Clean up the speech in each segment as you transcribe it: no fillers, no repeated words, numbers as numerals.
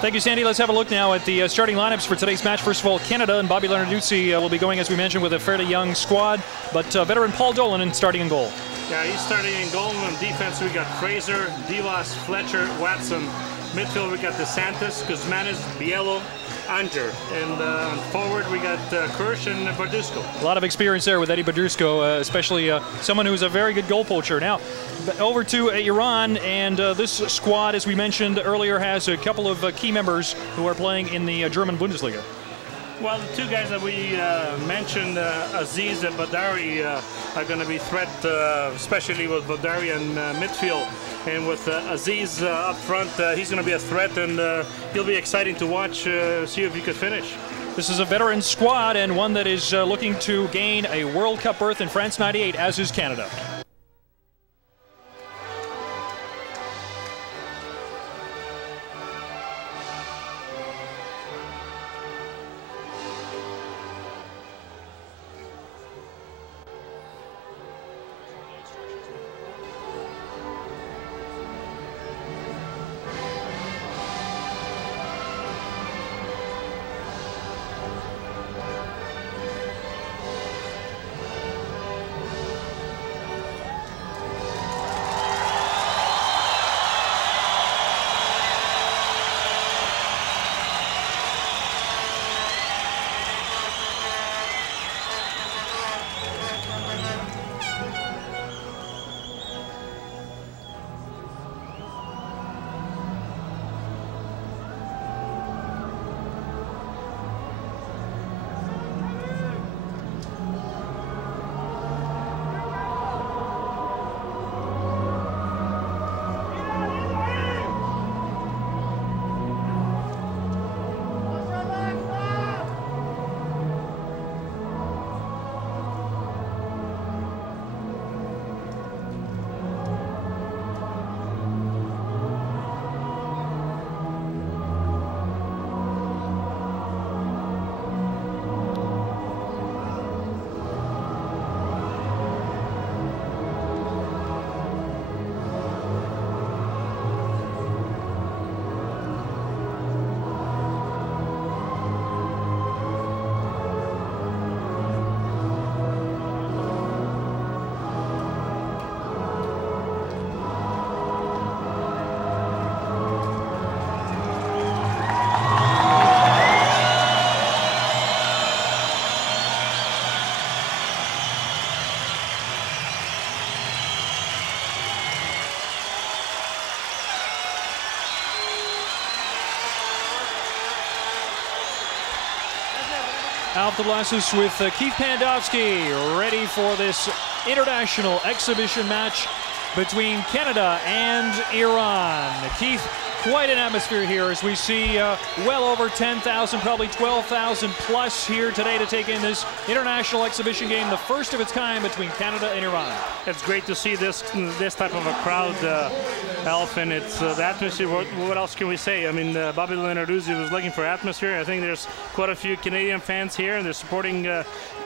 Thank you, Sandy. Let's have a look now at the starting lineups for today's match. First of all, Canada and Bobby Lenarduzzi will be going, as we mentioned, with a fairly young squad, but veteran Paul Dolan starting in goal. Yeah, he's starting in goal. On defense, we got Fraser, Devos, Fletcher, Watson. Midfield, we got DeSantis, Guzmanis, Bielo, Anger. And on forward, we got Kirsch and Badursko. A lot of experience there with Eddie Badursko, especially someone who's a very good goal poacher. Now, over to Iran, and this squad, as we mentioned earlier, has a couple of key members who are playing in the German Bundesliga. Well, the two guys that we mentioned, Aziz and Badari, are going to be threat, especially with Badari in midfield. And with Aziz up front, he's going to be a threat, and he'll be exciting to watch, see if he could finish. This is a veteran squad, and one that is looking to gain a World Cup berth in France '98, as is Canada. Off the glasses with Keith Pandowski, ready for this international exhibition match between Canada and Iran. Keith, quite an atmosphere here as we see well over 10,000, probably 12,000 plus here today to take in this international exhibition game, the first of its kind between Canada and Iran. It's great to see this type of a crowd, Alf, and it's the atmosphere. What else can we say? I mean, Bobby Lenarduzzi was looking for atmosphere. I think there's quite a few Canadian fans here, and they're supporting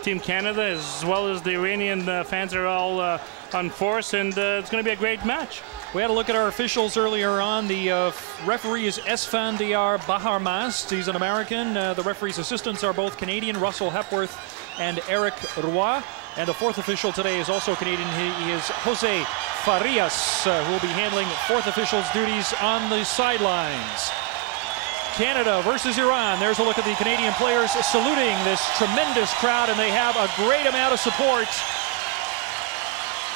Team Canada, as well as the Iranian fans are all on force, and it's going to be a great match. We had a look at our officials earlier on. The referee is Esfandiar Baharmast. He's an American. The referee's assistants are both Canadian, Russell Hepworth and Eric Roy. And the fourth official today is also Canadian. He is Jose Farias, who will be handling fourth official's duties on the sidelines. Canada versus Iran. There's a look at the Canadian players saluting this tremendous crowd, and they have a great amount of support,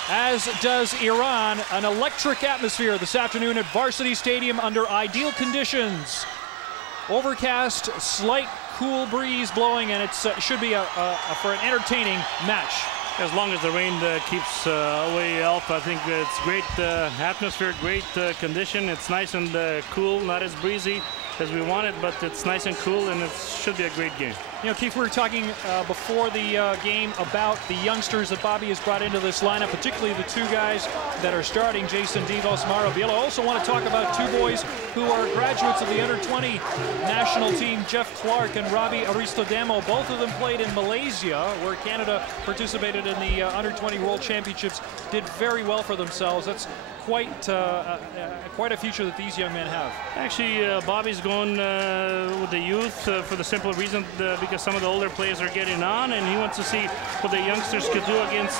as does Iran. An electric atmosphere this afternoon at Varsity Stadium under ideal conditions. Overcast, slight cool breeze blowing, and it should be for an entertaining match. As long as the rain keeps away, Alf, I think it's great atmosphere, great condition. It's nice and cool, not as breezy as we want it, but it's nice and cool, and it should be a great game. You know, Keith, we were talking before the game about the youngsters that Bobby has brought into this lineup, particularly the two guys that are starting, Jason Devos, Mauro Bielo. I also want to talk about two boys who are graduates of the under-20 national team, Jeff Clark and Robbie Aristodemo. Both of them played in Malaysia, where Canada participated in the under-20 World Championships, did very well for themselves. That's quite a future that these young men have. Actually, Bobby's going with the youth for the simple reason because some of the older players are getting on, and he wants to see what the youngsters could do against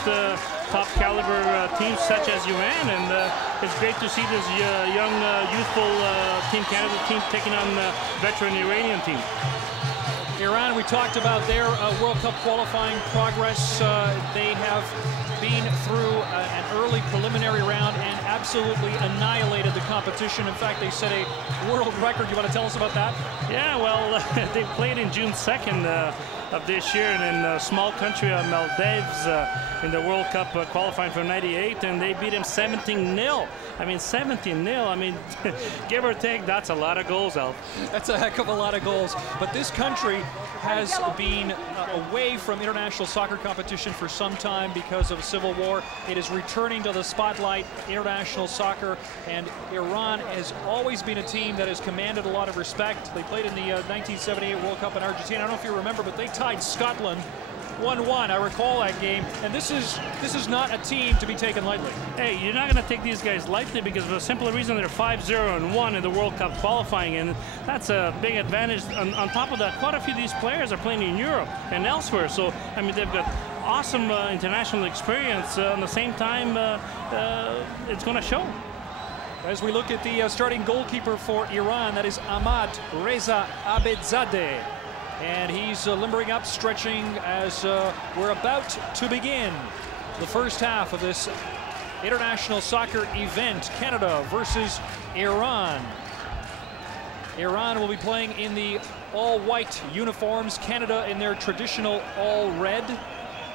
top caliber teams such as Iran. And it's great to see this young, youthful Team Canada team taking on veteran Iranian team. Iran, we talked about their World Cup qualifying progress. They have been through an early preliminary round and absolutely annihilated the competition. In fact, they set a world record. You want to tell us about that? Yeah, well, they played in June 2nd of this year in a small country of Maldives in the World Cup qualifying for '98, and they beat them 17-0. I mean, 17-0. I mean, give or take, that's a lot of goals, Alf. That's a heck of a lot of goals. But this country has been away from international soccer competition for some time because of civil war. It is returning to the spotlight, international soccer, and Iran has always been a team that has commanded a lot of respect. They played in the 1978 World Cup in Argentina. I don't know if you remember, but they tied Scotland 1-1. I recall that game, and this is not a team to be taken lightly. Hey, you're not going to take these guys lightly because of the simple reason they're 5-0-1 in the World Cup qualifying, and that's a big advantage. On top of that, quite a few of these players are playing in Europe and elsewhere, so I mean they've got awesome international experience. At the same time, it's going to show. As we look at the starting goalkeeper for Iran, that is Ahmad Reza Abedzadeh. And he's limbering up, stretching as we're about to begin the first half of this international soccer event, Canada versus Iran. Iran will be playing in the all-white uniforms, Canada in their traditional all-red.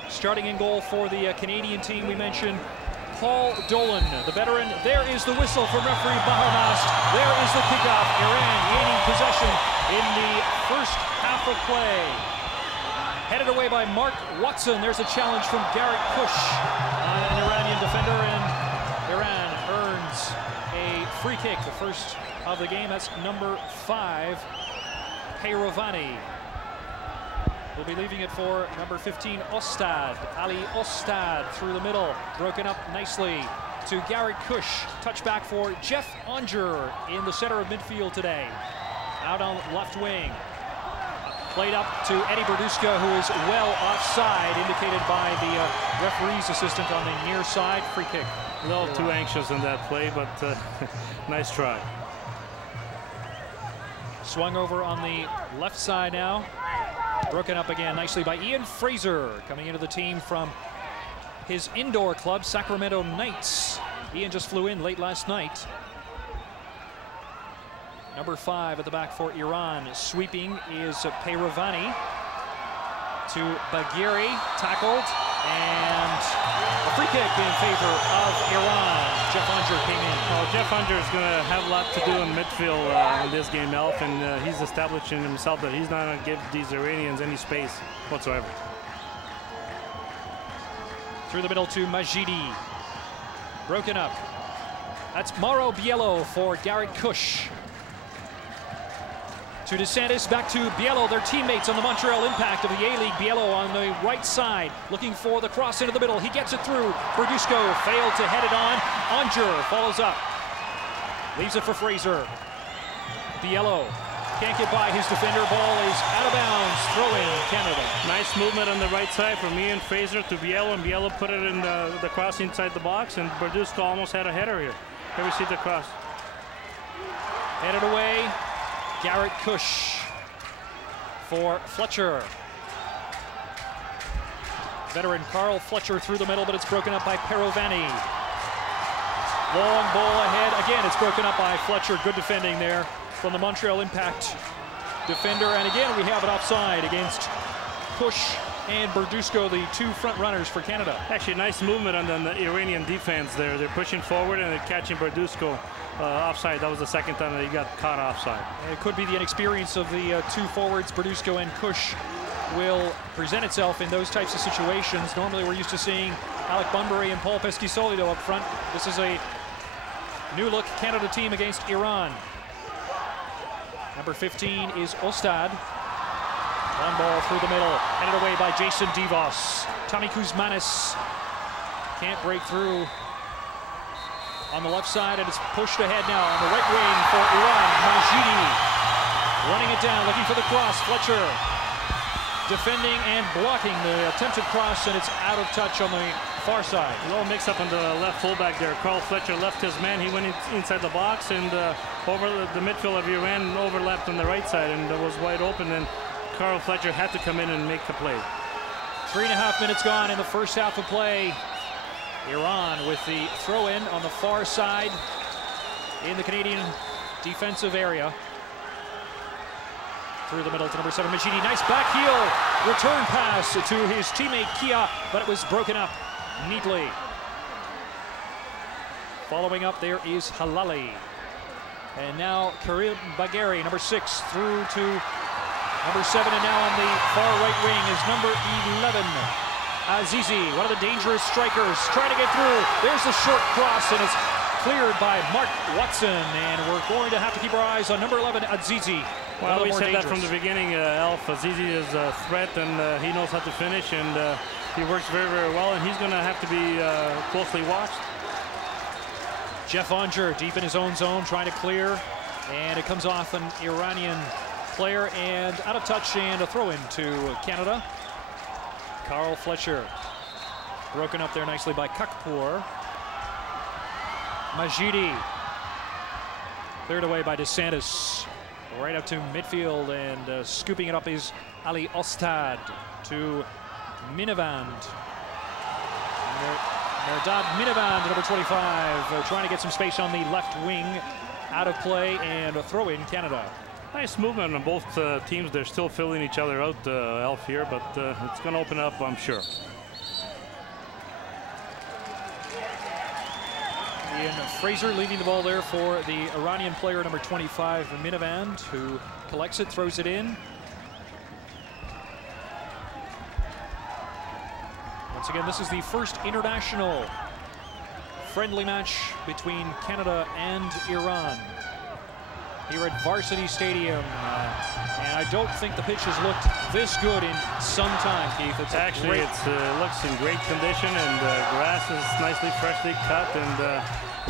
Starting in goal for the Canadian team, we mentioned Paul Dolan, the veteran. There is the whistle from referee Baharmast. There is the kickoff. Iran gaining possession in the first half of play. Headed away by Mark Watson. There's a challenge from Garrett Kush on an Iranian defender, and Iran earns a free kick, the first of the game. That's number 5, Peyrovani. Will be leaving it for number 15, Ostad. Ali Ostad through the middle, broken up nicely to Garrett Kush. Touchback for Jeff Onger in the center of midfield today. Out on left wing. Played up to Eddie Berdusco, who is well offside, indicated by the referee's assistant on the near side. Free kick. A little too anxious in that play, but nice try. Swung over on the left side now. Broken up again nicely by Ian Fraser, coming into the team from his indoor club, Sacramento Knights. Ian just flew in late last night. Number 5 at the back for Iran. Sweeping is Peyrovani to Bagheri, tackled, and a free kick in favor of Iran. Jeff Unger came in. Well, Jeff Unger is going to have a lot to do in midfield in this game, Elf, and he's establishing himself that he's not going to give these Iranians any space whatsoever. Through the middle to Majidi. Broken up. That's Mauro Biello for Garrett Kush. To DeSantis, back to Biello, their teammates on the Montreal Impact of the A-League. Biello on the right side, looking for the cross into the middle. He gets it through. Berdusco failed to head it on. Unger follows up. Leaves it for Fraser. Biello can't get by his defender. Ball is out of bounds. Throw-in, Canada. Nice movement on the right side from Ian Fraser to Biello, and Biello put it in the cross inside the box, and Berdusco almost had a header here. Here we see the cross. Headed away. Garrett Kush for Fletcher. Veteran Carl Fletcher through the middle, but it's broken up by Peyrovani. Long ball ahead. Again, it's broken up by Fletcher. Good defending there from the Montreal Impact defender. And again, we have it offside against Kush and Berdusco, the 2 front runners for Canada. Actually, nice movement on the Iranian defense there. They're pushing forward and they're catching Berdusco offside. That was the second time that he got caught offside. It could be the inexperience of the 2 forwards, Berdusco and Kush, will present itself in those types of situations. Normally, we're used to seeing Alec Bunbury and Paul Pescisolido up front. This is a new look Canada team against Iran. Number 15 is Ostad. One ball through the middle, headed away by Jason Devos. Tommy Kuzmanis can't break through. on the left side, and it's pushed ahead now on the right wing for Iran. Majidi running it down, looking for the cross. Fletcher defending and blocking the attempted cross, and it's out of touch on the far side. A little mix-up on the left fullback there. Carl Fletcher left his man. He went inside the box, and over the midfield of Iran overlapped on the right side, and it was wide open, and Carl Fletcher had to come in and make the play. 3.5 minutes gone in the first half of play. Iran with the throw-in on the far side in the Canadian defensive area. Through the middle to number 7, Majidi. Nice back heel return pass to his teammate Kia, but it was broken up neatly. Following up there is Halali. And now Karim Bagheri, number 6, through to number 7, and now on the far right wing is number 11, Azizi, one of the dangerous strikers, trying to get through. There's the short cross, and it's cleared by Mark Watson, and we're going to have to keep our eyes on number 11, Azizi. Well, we said that from the beginning, Alf. Azizi is a threat, and he knows how to finish, and he works very, very well, and he's going to have to be closely watched. Jeff Onger deep in his own zone, trying to clear, and it comes off an Iranian player, and out of touch, and a throw-in to Canada. Carl Fletcher broken up there nicely by Kakpour. Majidi cleared away by DeSantis. Right up to midfield, and scooping it up is Ali Ostad to Minavand. Merdad Minavand, number 25, trying to get some space on the left wing. Out of play, and a throw in Canada. Nice movement on both teams. They're still filling each other out, Alf, here, but it's going to open up, I'm sure. Ian Fraser leading the ball there for the Iranian player, number 25, Minavand, who collects it, throws it in. Once again, this is the first international friendly match between Canada and Iran here at Varsity Stadium. And I don't think the pitch has looked this good in some time, Keith. It's actually, it looks in great condition, and grass is nicely freshly cut, and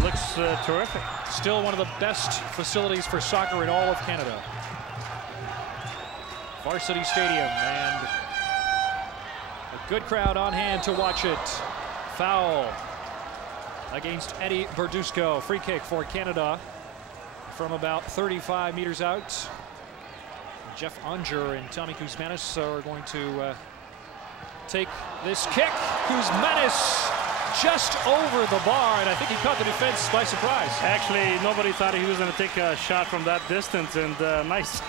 looks terrific. Still one of the best facilities for soccer in all of Canada. Varsity Stadium, and a good crowd on hand to watch it. Foul against Eddie Berdusco. Free kick for Canada from about 35 meters out. Jeff Onger and Tommy Kuzmanis are going to take this kick. Kuzmanis just over the bar, and I think he caught the defense by surprise. Actually, nobody thought he was going to take a shot from that distance, and nice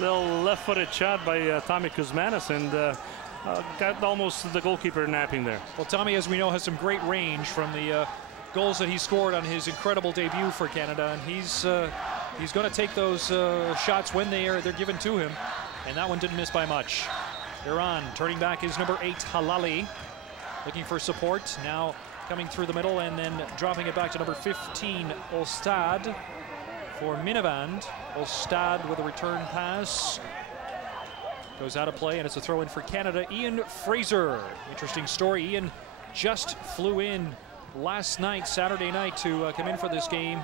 little left-footed shot by Tommy Kuzmanis, and got almost the goalkeeper napping there. Well, Tommy, as we know, has some great range from the goals that he scored on his incredible debut for Canada, and he's going to take those shots when they're given to him, and that one didn't miss by much. Iran turning back is number 8, Halali, looking for support. Now coming through the middle and then dropping it back to number 15, Ostad, for Minavand. Ostad with a return pass. Goes out of play, and it's a throw in for Canada. Ian Fraser, interesting story. Ian just flew in last night, Saturday night, to come in for this game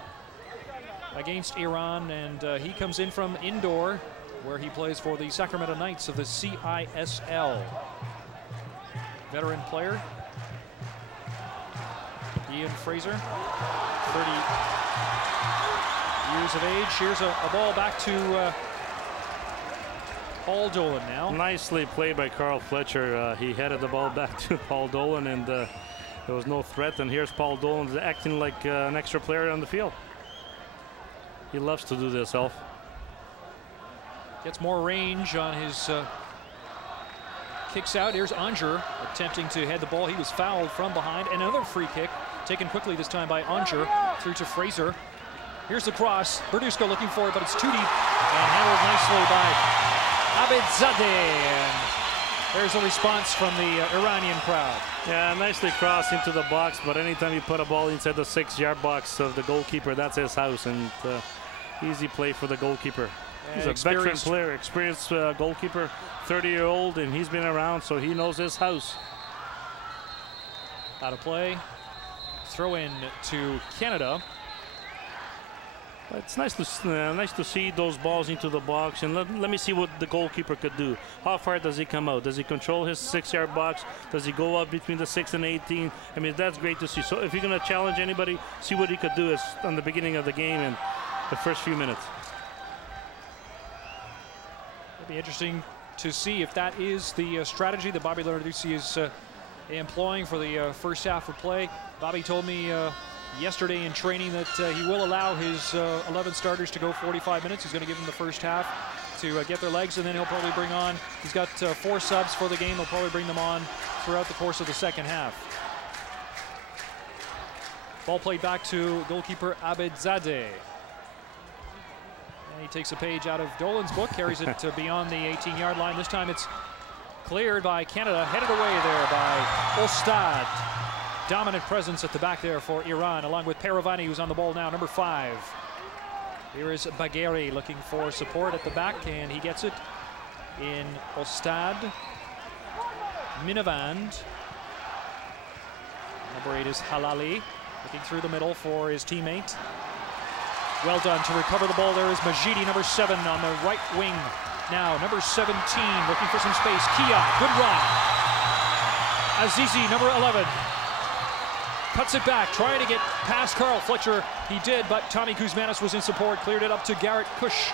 against Iran, and he comes in from indoor, where he plays for the Sacramento Knights of the CISL. Veteran player, Ian Fraser, 30 years of age. Here's a ball back to Paul Dolan now. Nicely played by Carl Fletcher. He headed the ball back to Paul Dolan, and there was no threat. And here's Paul Dolan acting like an extra player on the field. He loves to do this, Alf. Gets more range on his kicks out. Here's Onger attempting to head the ball. He was fouled from behind. And another free kick taken quickly this time by Onger through to Fraser. Here's the cross. Berdusco looking for it, but it's too deep, and handled nicely by Abidzadeh. And there's a response from the Iranian crowd. Yeah, nicely crossed into the box, but anytime you put a ball inside the 6-yard box of the goalkeeper, that's his house, and easy play for the goalkeeper. He's a veteran player, experienced goalkeeper, 30-year-old, and he's been around, so he knows his house. Out of play. throw in to Canada. It's nice to see those balls into the box, and let me see what the goalkeeper could do. How far does he come out? Does he control his 6-yard box? Does he go up between the 6 and 18? I mean, that's great to see. So if you're going to challenge anybody, see what he could do on the beginning of the game and the first few minutes. It'll be interesting to see if that is the strategy that Bobby Lenarduzzi is employing for the first half of play. Bobby told me yesterday in training that he will allow his 11 starters to go 45 minutes. He's going to give them the first half to get their legs, and then he'll probably bring on, he's got 4 subs for the game. He'll probably bring them on throughout the course of the second half. Ball played back to goalkeeper Abedzadeh. And he takes a page out of Dolan's book, carries it to beyond the 18-yard line. This time it's cleared by Canada, headed away there by Ostad. Dominant presence at the back there for Iran, along with Perovani, who's on the ball now, number 5. Here is Bagheri looking for support at the back, and he gets it in Ostad. Minavand. Number 8 is Halali, looking through the middle for his teammate. Well done to recover the ball. There is Majidi, number 7, on the right wing. Now, number 17, looking for some space. Kia, good run. Azizi, number 11. Cuts it back, trying to get past Carl Fletcher. He did, but Tommy Kuzmanis was in support, cleared it up to Garrett Kush,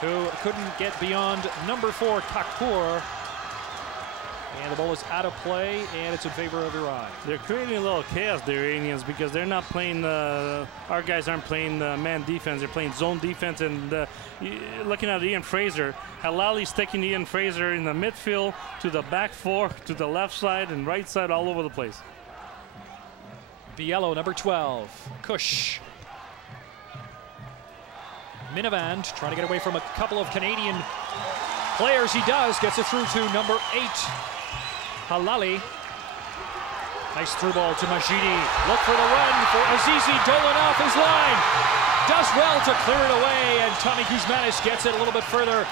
who couldn't get beyond number 4, Kakpour. And the ball is out of play, and it's in favor of Iran. They're creating a little chaos, the Iranians, because they're not playing, our guys aren't playing man defense, they're playing zone defense. And looking at Ian Fraser, Halali's taking Ian Fraser in the midfield, to the back 4, to the left side and right side, all over the place. Biello, number 12. Kush. Minavand trying to get away from a couple of Canadian players. He does. Gets it through to number 8. Halali. Nice through ball to Majidi. Look for the run for Azizi. Dolan off his line. Does well to clear it away. And Tommy Kuzmanis gets it a little bit further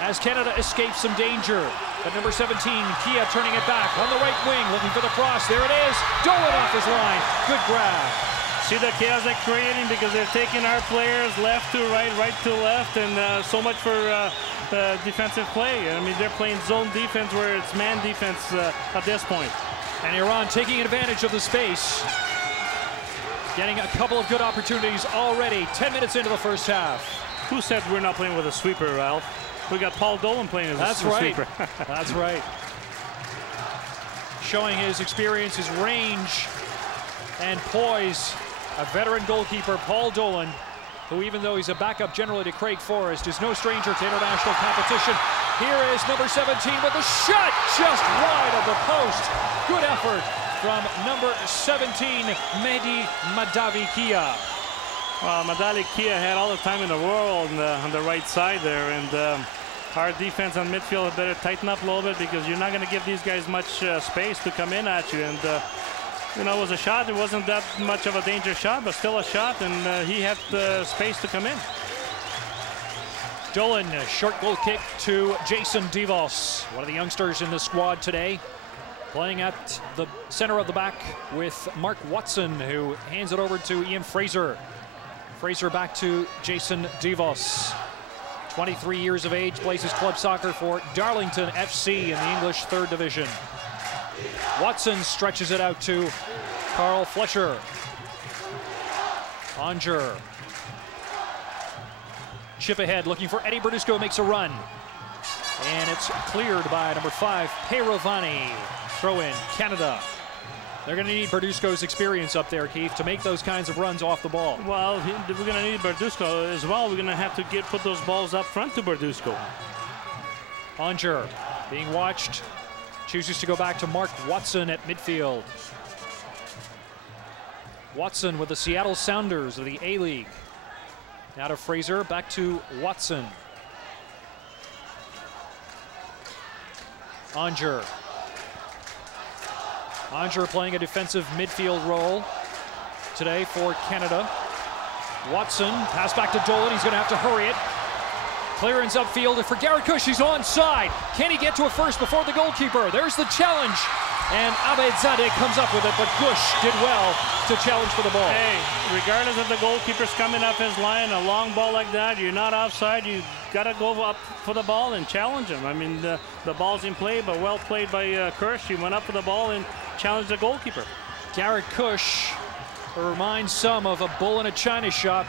as Canada escapes some danger. But number 17, Kia turning it back on the right wing, looking for the cross. There it is. Dolan off his line. Good grab. See the chaos they're creating because they're taking our players left to right, right to left, and so much for defensive play. I mean, they're playing zone defense where it's man defense at this point. And Iran taking advantage of the space. Getting a couple of good opportunities already. 10 minutes into the first half. Who said we're not playing with a sweeper, Ralph? We got Paul Dolan playing as a sweeper. That's right. Showing his experience, his range, and poise. A veteran goalkeeper, Paul Dolan, who, even though he's a backup generally to Craig Forrest, is no stranger to international competition. Here is number 17 with a shot just wide of the post. Good effort from number 17, Mehdi Madavi Kia. Madavi Kia had all the time in the world on the right side there, and our defense on midfield had better tighten up a little bit because you're not going to give these guys much space to come in at you. And you know, it was a shot. It wasn't that much of a dangerous shot, but still a shot, and he had space to come in. Dolan, short goal kick to Jason Devos, one of the youngsters in the squad today, playing at the center of the back with Mark Watson, who hands it over to Ian Fraser. Fraser back to Jason Devos. 23 years of age, plays his club soccer for Darlington FC in the English 3rd Division. Watson stretches it out to Carl Fletcher. Onger. Chip ahead, looking for Eddie Berdusco, makes a run. And it's cleared by number 5, Perovani. Throw in, Canada. They're going to need Berdusco's experience up there, Keith, to make those kinds of runs off the ball. Well, we're going to need Berdusco as well. We're going to have to put those balls up front to Berdusco. Onger being watched. Chooses to go back to Mark Watson at midfield. Watson with the Seattle Sounders of the A-League. Now to Fraser, back to Watson. Onger. Onger playing a defensive midfield role today for Canada. Watson, pass back to Dolan. He's going to have to hurry it. Clearance upfield for Garrett Kush. He's onside. Can he get to it first before the goalkeeper? There's the challenge. And Abedzadeh comes up with it, but Kush did well to challenge for the ball. Hey, regardless of the goalkeeper's coming up his line, a long ball like that, you're not offside. You got to go up for the ball and challenge him. I mean, the ball's in play, but well played by Kush. He went up for the ball and challenged the goalkeeper. Garrett Kush reminds some of a bull in a china shop.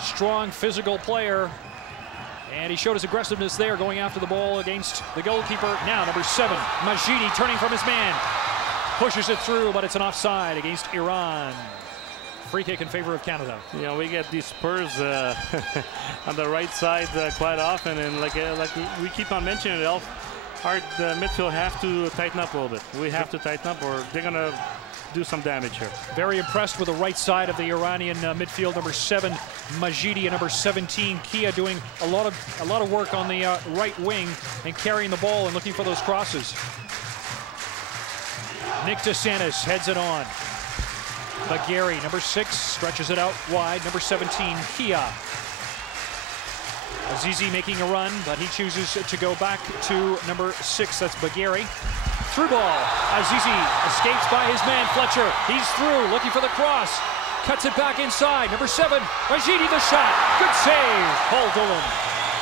Strong physical player. And he showed his aggressiveness there, going after the ball against the goalkeeper. Now, number 7, Majidi, turning from his man. Pushes it through, but it's an offside against Iran. Free kick in favor of Canada. You know, we get these spurs on the right side quite often. And like we keep on mentioning it, our midfield have to tighten up a little bit. We have to tighten up, or they're going to do some damage here. Very impressed with the right side of the Iranian midfield. Number 7, Majidi, and number 17, Kia, doing a lot of work on the right wing and carrying the ball and looking for those crosses. Nick DeSantis heads it on. Bagheri, number 6, stretches it out wide. Number 17, Kia. Azizi making a run, but he chooses to go back to number 6. That's Bagheri. Through ball. Azizi escapes by his man, Fletcher. He's through, looking for the cross. Cuts it back inside. Number 7, Majidi, the shot. Good save, Paul Dolan.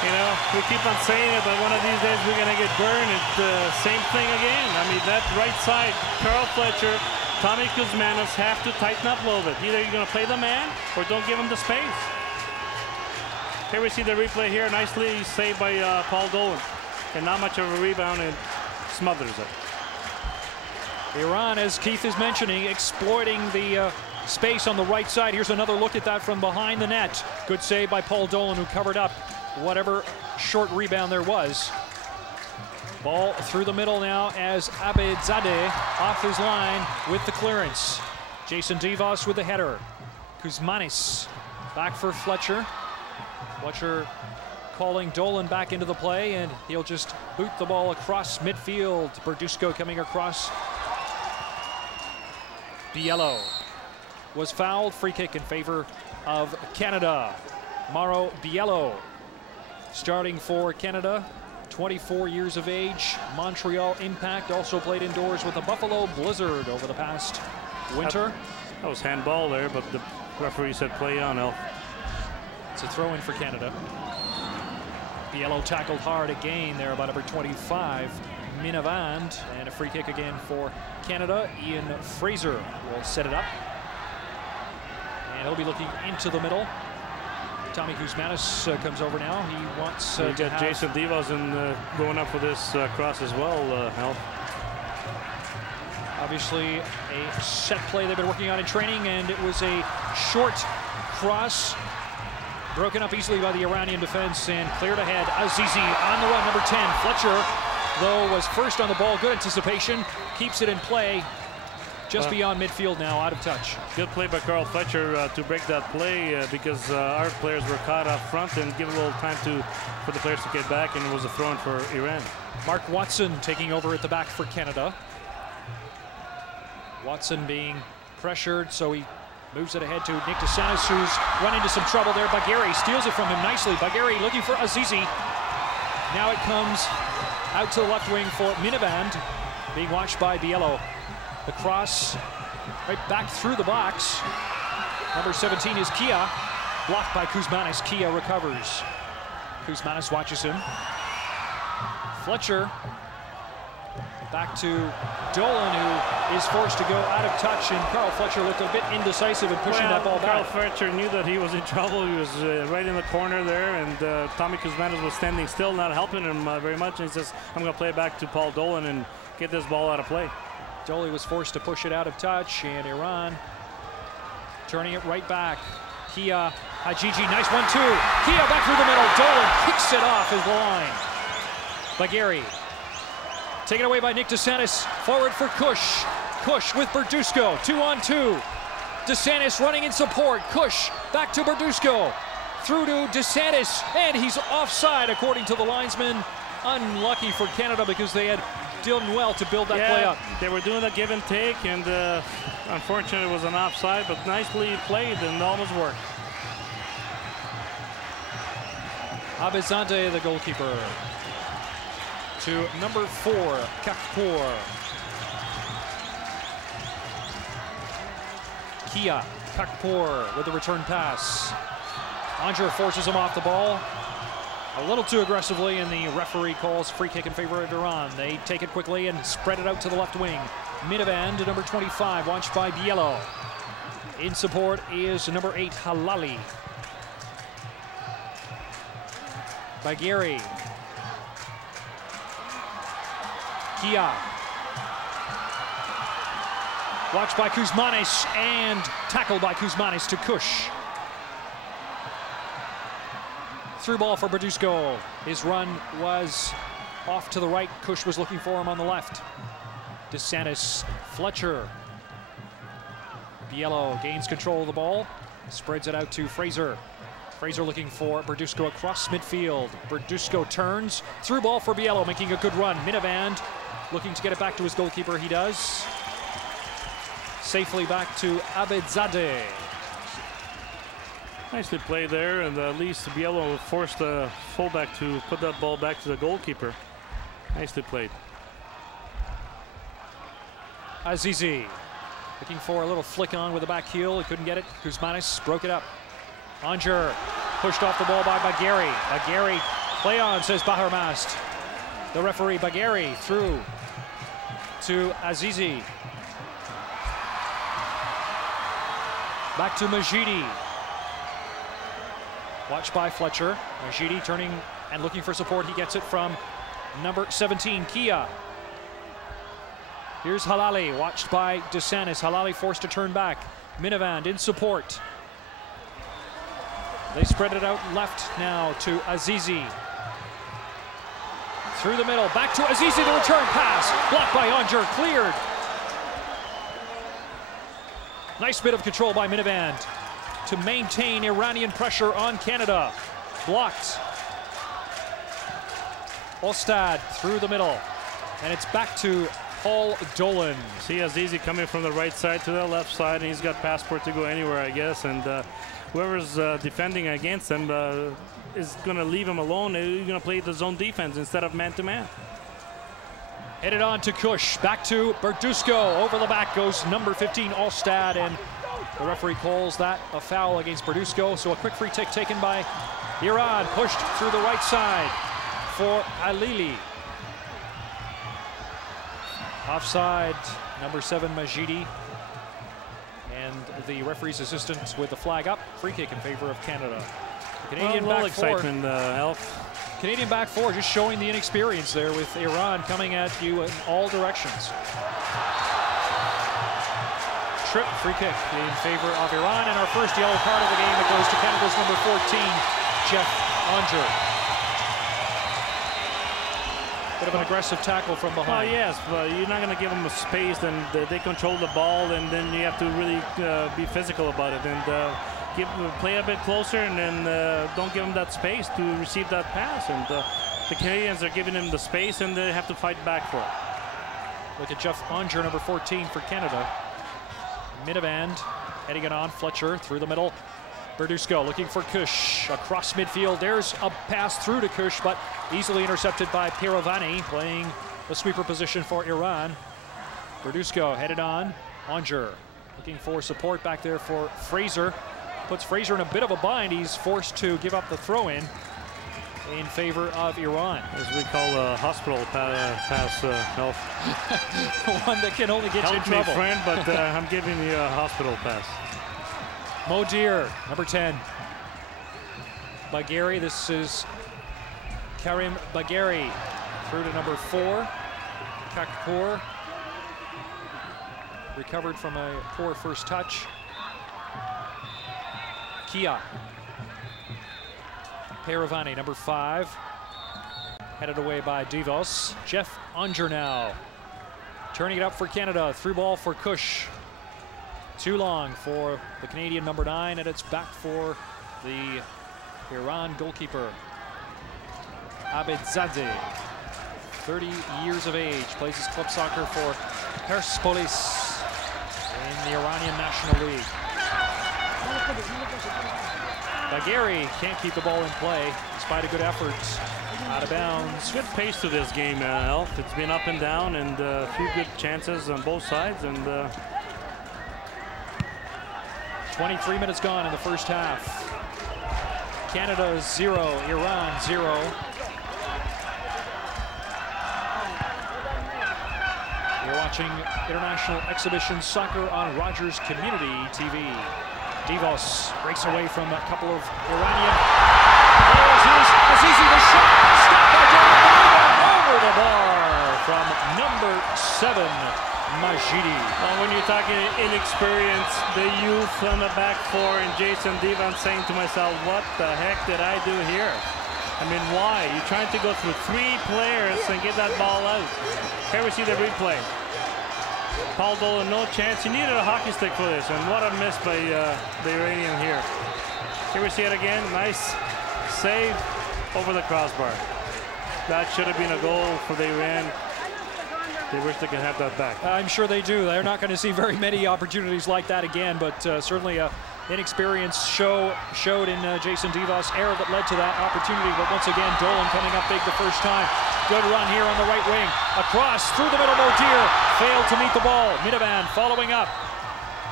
You know, we keep on saying it, but one of these days we're going to get burned. It's the same thing again. I mean, that right side, Carl Fletcher, Tommy Kuzmanos have to tighten up a little bit. Either you're going to play the man or don't give him the space. Here we see the replay here. Nicely saved by Paul Dolan. And not much of a rebound, and smothers it. Iran, as Keith is mentioning, exploiting the space on the right side. Here's another look at that from behind the net. Good save by Paul Dolan, who covered up whatever short rebound there was. Ball through the middle now as Abedzadeh off his line with the clearance. Jason Devos with the header. Kuzmanis back for Fletcher. Fletcher calling Dolan back into the play, and he'll just boot the ball across midfield. Berdusco coming across. Biello was fouled. Free kick in favor of Canada. Mauro Biello starting for Canada. 24 years of age. Montreal Impact, also played indoors with the Buffalo Blizzard over the past winter. That was handball there, but the referee said play on, Elf. It's a throw in for Canada. Biello tackled hard again there by number 25, Minavand, and a free kick again for Canada. Ian Fraser will set it up, and he'll be looking into the middle. Tommy Kuzmanis comes over now. He wants to get Jason Devos going up for this cross as well, Hal. Obviously a set play they've been working on in training, and it was a short cross broken up easily by the Iranian defense and cleared ahead. Azizi on the run, number 10. Fletcher, though, was first on the ball. Good anticipation, keeps it in play just beyond midfield now, out of touch. Good play by Carl Fletcher to break that play because our players were caught up front and give a little time for the players to get back, and it was a throw-in for Iran. Mark Watson taking over at the back for Canada. Watson being pressured, so he moves it ahead to Nick DeSantis, who's run into some trouble there. Bagheri steals it from him nicely. Bagheri looking for Azizi. Now it comes out to the left wing for Minavand, being watched by Biello. The cross right back through the box. Number 17 is Kia. Blocked by Kuzmanis. Kia recovers. Kuzmanis watches him. Fletcher back to Dolan, who is forced to go out of touch, and Carl Fletcher looked a bit indecisive in pushing that ball back. Carl Fletcher knew that he was in trouble. He was right in the corner there, and Tommy Kuzmanis was standing still, not helping him very much, and he says, I'm going to play it back to Paul Dolan and get this ball out of play. Dolan was forced to push it out of touch, and Iran turning it right back. Kia, Hajiji, nice 1-2. Kia back through the middle. Dolan kicks it off his line. Bagheri taken away by Nick DeSantis. Forward for Kush. Kush with Berdusco. 2-on-2. DeSantis running in support. Kush back to Berdusco. Through to DeSantis, and he's offside according to the linesman. Unlucky for Canada because they had done well to build that play up. They were doing a give and take, and unfortunately it was an offside, but nicely played and almost worked. Abedzadeh, the goalkeeper. To number 4, Kakpour. Kia, Kakpour with the return pass. Anger forces him off the ball a little too aggressively, and the referee calls free kick in favor of Iran. They take it quickly and spread it out to the left wing. Minivan to number 25, watched by Bielo. In support is number 8, Halali. Bagheri. Kia. Watched by Kuzmanis and tackled by Kuzmanis to Kush. Through ball for Berdusco. His run was off to the right. Kush was looking for him on the left. DeSantis, Fletcher. Bielo gains control of the ball. Spreads it out to Fraser. Fraser looking for Berdusco across midfield. Berdusco turns. Through ball for Bielo, making a good run. Minavand looking to get it back to his goalkeeper. He does. Safely back to Abedzadeh. Nicely played there, and at least Bielo forced the fullback to put that ball back to the goalkeeper. Nicely played. Azizi looking for a little flick on with the back heel. He couldn't get it. Kuzmanis broke it up. Anger pushed off the ball by Bagheri. Bagheri, play on, says Baharmast. The referee, Bagheri, through to Azizi. Back to Majidi. Watched by Fletcher. Majidi turning and looking for support. He gets it from number 17, Kia. Here's Halali, watched by DeSantis. Halali forced to turn back. Minavand in support. They spread it out left now to Azizi. Through the middle, back to Azizi, the return pass. Blocked by Anger, cleared. Nice bit of control by Minavand to maintain Iranian pressure on Canada. Blocked. Ostad through the middle. And it's back to Paul Dolan. See Azizi coming from the right side to the left side, and he's got passport to go anywhere, I guess. And whoever's defending against him is going to leave him alone. He's going to play the zone defense instead of man-to-man. Headed on to Kush. Back to Berdusco. Over the back goes number 15, Ostad, and the referee calls that a foul against Berdusco. So a quick free kick taken by Iran. Pushed through the right side for Alili. Offside, number 7, Majidi. And the referee's assistant with the flag up. Free kick in favor of Canada. Canadian well, back four. Excitement, Elf. Canadian back four just showing the inexperience there with Iran coming at you in all directions. Trip, free kick in favor of Iran. And our first yellow card of the game, it goes to Canada's number 14, Jeff Anger. Bit of an aggressive tackle from behind. Oh, yes, but you're not going to give them a space, and they control the ball, and then you have to really be physical about it and play a bit closer, and then don't give them that space to receive that pass. And the Canadians are giving them the space, and they have to fight back for it. Look at Jeff Anger, number 14 for Canada. Minavand heading it on. Fletcher through the middle. Berdusco looking for Kush across midfield. There's a pass through to Kush, but easily intercepted by Pirovani, playing the sweeper position for Iran. Berdusco headed on. Anger looking for support back there for Fraser. Puts Fraser in a bit of a bind. He's forced to give up the throw-in favor of Iran. As we call a hospital pass, Elf. One that can only get you in trouble. Help me, friend, but I'm giving you a hospital pass. Modir, number 10. Bagheri, this is Karim Bagheri. Through to number 4, Kakpour. Recovered from a poor first touch. Kia. Pirovani, number 5. Headed away by Devos. Jeff Anger now. Turning it up for Canada. Through ball for Kush. Too long for the Canadian number 9, and it's back for the Iran goalkeeper. Abedzadeh, 30 years of age, plays his club soccer for Persepolis in the Iranian National League. Bagheri can't keep the ball in play despite a good effort. Out of bounds. Good pace to this game, Elf. It's been up and down, and a few good chances on both sides. And 23 minutes gone in the first half. Canada 0, Iran 0. You're watching International Exhibition Soccer on Rogers Community TV. Devos breaks away from a couple of Iranian players. Here's Azizi, the shot, stopped by Devos, over the bar from number 7, Majidi. Well, when you're talking inexperience, the youth on the back four, and Jason Devos, I'm saying to myself, what the heck did I do here? I mean, why? You're trying to go through 3 players and get that ball out. Here we see the replay. Paul Dolan, no chance. He needed a hockey stick for this, and what a miss by the Iranian here. Here we see it again. Nice save over the crossbar. That should have been a goal for the Iran. They wish they could have that back. I'm sure they do. They're not going to see very many opportunities like that again, but certainly inexperience showed in Jason Devos' error that led to that opportunity. But once again, Dolan coming up big the first time. Good run here on the right wing. Across through the middle, Modier failed to meet the ball. Minivan following up.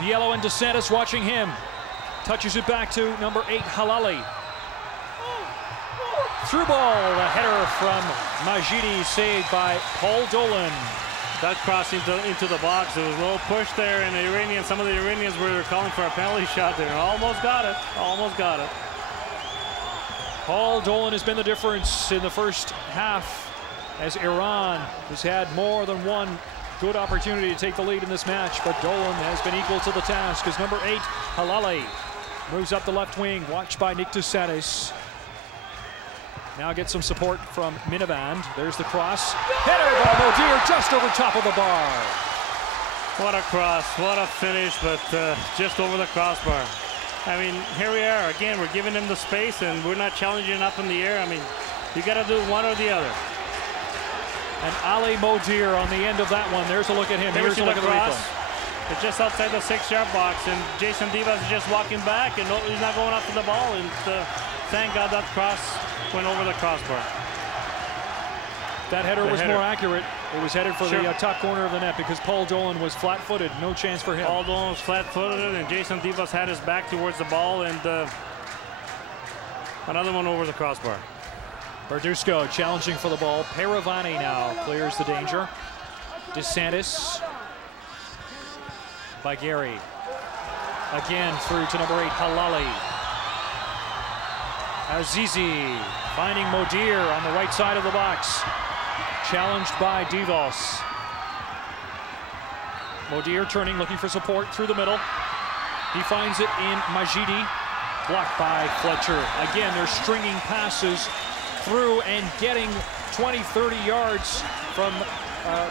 Biello and DeSantis watching him. Touches it back to number 8, Halali. Through ball, a header from Majidi, saved by Paul Dolan. That cross into the box. There was a little push there, and some of the Iranians were calling for a penalty shot there. Almost got it. Almost got it. Paul Dolan has been the difference in the first half, as Iran has had more than one good opportunity to take the lead in this match, but Dolan has been equal to the task as number 8, Halali, moves up the left wing, watched by Nick DeSantis. Now gets some support from Minivand. There's the cross. Header by Modier just over top of the bar. What a cross, what a finish, but just over the crossbar. I mean, here we are again. We're giving him the space, and we're not challenging up in the air. I mean, you got to do one or the other. And Ali Modier on the end of that one. There's a look at him. Here's a look at the replay. It's just outside the 6-yard box, and Jason Devos is just walking back, and he's not going after the ball. And thank God that cross went over the crossbar. That header was more accurate. It was headed for the top corner of the net because Paul Dolan was flat-footed. No chance for him. Paul Dolan was flat-footed, and Jason Devos had his back towards the ball, and another one over the crossbar. Bardusco challenging for the ball. Peravani now clears the danger. DeSantis. Bagheri. Again through to number 8, Halali. Azizi finding Modier on the right side of the box. Challenged by Devos. Modier turning, looking for support through the middle. He finds it in Majidi. Blocked by Fletcher. Again, they're stringing passes through and getting 20, 30 yards from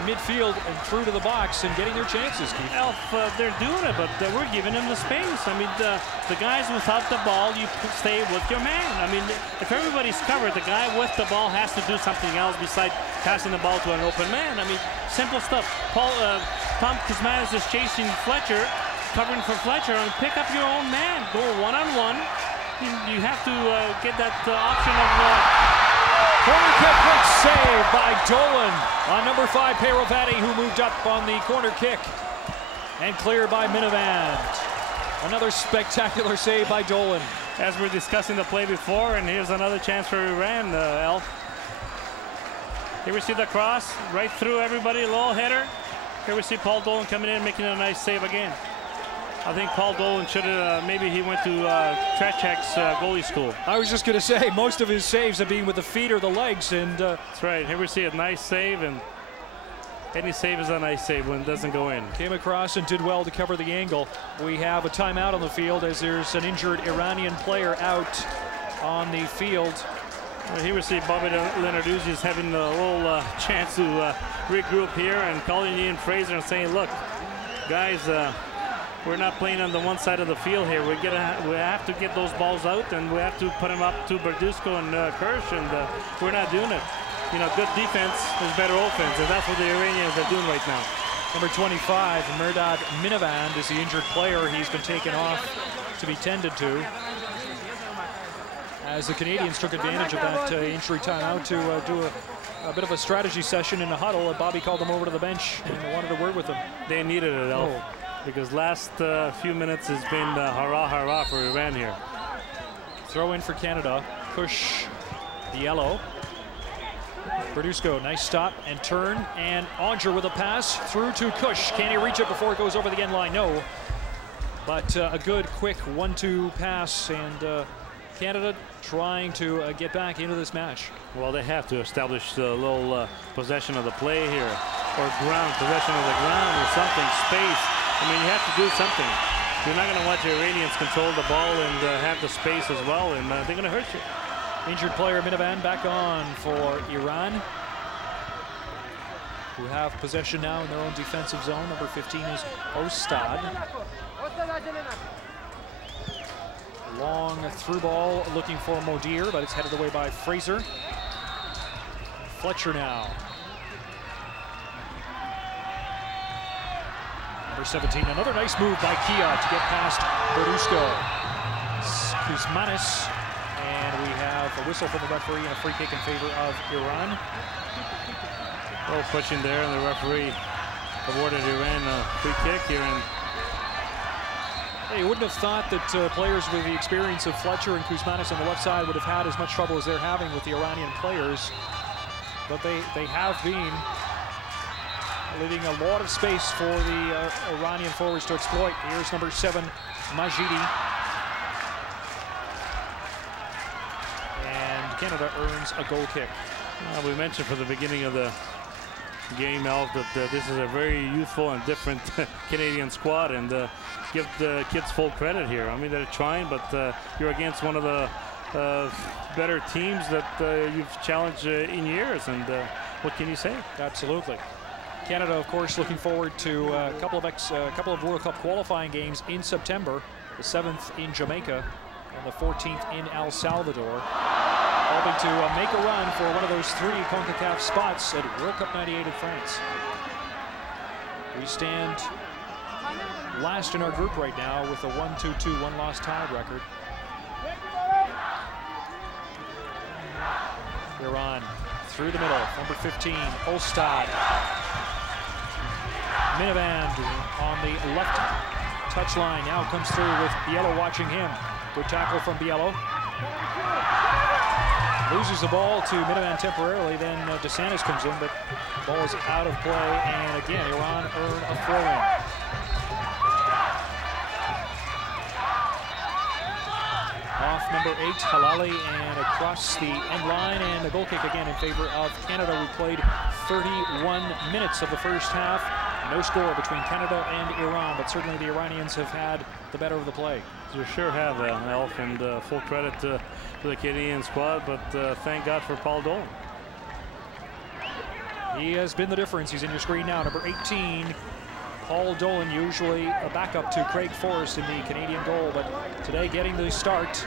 midfield and through to the box and getting their chances, Keith. Elf, they're doing it, but we're giving them the space. I mean, the guys without the ball, you stay with your man. I mean, if everybody's covered, the guy with the ball has to do something else besides passing the ball to an open man. I mean, simple stuff. Tom Kuzmanis is chasing Fletcher, covering for Fletcher, and pick up your own man. Go one-on-one. You have to get that option of... Corner kick, quick save by Dolan on number 5, Peravani, who moved up on the corner kick and cleared by Minivand. Another spectacular save by Dolan. As we're discussing the play before, and here's another chance for Iran, Elf. Here we see the cross, right through everybody, a little header. Here we see Paul Dolan coming in, making a nice save again. I think Paul Dolan should have, maybe he went to Trechek's goalie school. I was just going to say, most of his saves have been with the feet or the legs. And that's right. Here we see a nice save, and any save is a nice save when it doesn't go in. Came across and did well to cover the angle. We have a timeout on the field as there's an injured Iranian player out on the field. Well, here we see Bobby Lenarduzzi is having a little chance to regroup here and calling in Fraser and saying, look, guys, we're not playing on the one side of the field here. We have to get those balls out, and we have to put them up to Bardusco and Kirsch, and we're not doing it. You know, good defense is better offense, and that's what the Iranians are doing right now. Number 25, Merdad Minivand, is the injured player. He's been taken off to be tended to. as the Canadians took advantage of that injury timeout to do a bit of a strategy session in the huddle. Bobby called them over to the bench and wanted to word with them. They needed it, Elf, because last few minutes has been hurrah, hurrah for Iran here. Throw in for Canada. Push the yellow. Berdusco, nice stop and turn, and Onger with a pass through to Kush. Can he reach it before it goes over the end line? No. But a good, quick 1-2 pass, and Canada trying to get back into this match. Well, they have to establish a little possession of the play here, or ground, possession of the ground or something, space. I mean, you have to do something. You're not going to want your Iranians control the ball and have the space as well, and they're going to hurt you. Injured player Minivan back on for Iran, who have possession now in their own defensive zone. Number 15 is Ostad. Long through ball looking for Modir, but it's headed away by Fraser. Fletcher now. Number 17, another nice move by Kia to get past Berdusco. Kuzmanis. And we have a whistle from the referee and a free kick in favor of Iran. Well, pushing there, and the referee awarded Iran a free kick here. And hey, you wouldn't have thought that players with the experience of Fletcher and Kuzmanis on the left side would have had as much trouble as they're having with the Iranian players. But they have been leaving a lot of space for the Iranian forwards to exploit. Here's number 7, Majidi. Canada earns a goal kick. We mentioned from the beginning of the game, Elf, that this is a very youthful and different Canadian squad, and give the kids full credit here. I mean, they're trying, but you're against one of the better teams that you've challenged in years, and what can you say? Absolutely. Canada, of course, looking forward to a couple of World Cup qualifying games in September, the 7th in Jamaica and the 14th in El Salvador. Hoping to make a run for one of those 3 CONCACAF spots at World Cup '98 in France. We stand last in our group right now with a 1-2-2, 1-loss tied record. Iran through the middle, number 15, Ostad. Minivand on the left touchline, now comes through with Biello watching him. Good tackle from Biello. Loses the ball to Minivan temporarily, then DeSantis comes in, but the ball is out of play, and again, Iran earn a throw-in. Off number 8, Halali, and across the end line, and the goal kick again in favor of Canada. We played 31 minutes of the first half. No score between Canada and Iran, but certainly the Iranians have had the better of the play. You sure have, Elf, and full credit to the Canadian squad, but thank God for Paul Dolan. He has been the difference. He's in your screen now, number 18. Paul Dolan, usually a backup to Craig Forrest in the Canadian goal, but today getting the start.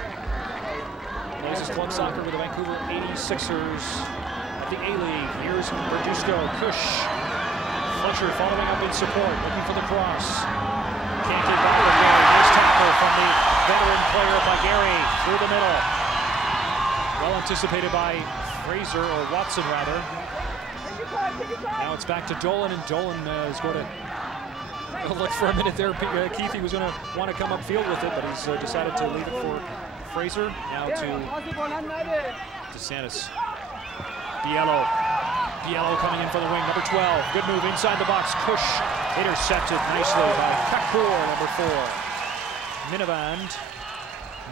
Plays his club soccer with the Vancouver 86ers of the A-League. Here's Berdusco, Kush. Fletcher following up in support, looking for the cross. Can't get by with Gary. Nice tackle from the veteran player Bagari through the middle. Well anticipated by Fraser, or Watson rather. Now it's back to Dolan, and Dolan is going to look for a minute there. Keith, he was going to want to come upfield with it, but he's decided to leave it for Fraser. Now to DeSantis. Biello. Biello coming in for the wing, number 12. Good move inside the box. Kush intercepted nicely by Kakpour, number 4. Minivand.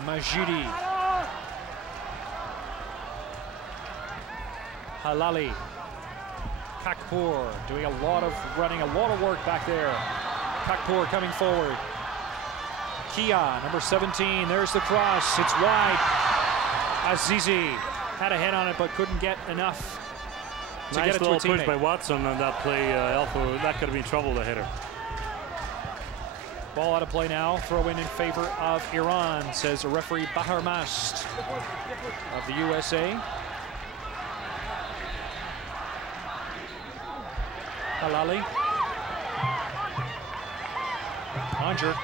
Majidi. Halali. Kakpour doing a lot of running, a lot of work back there. Kakpour coming forward. Kia, number 17. There's the cross. It's wide. Azizi had a head on it, but couldn't get enough. Nice little push by Watson on that play, Alpha. That could have been trouble, the hitter. Ball out of play now. Throw in favor of Iran, says referee Bahar Mast of the USA. Halali. Onger.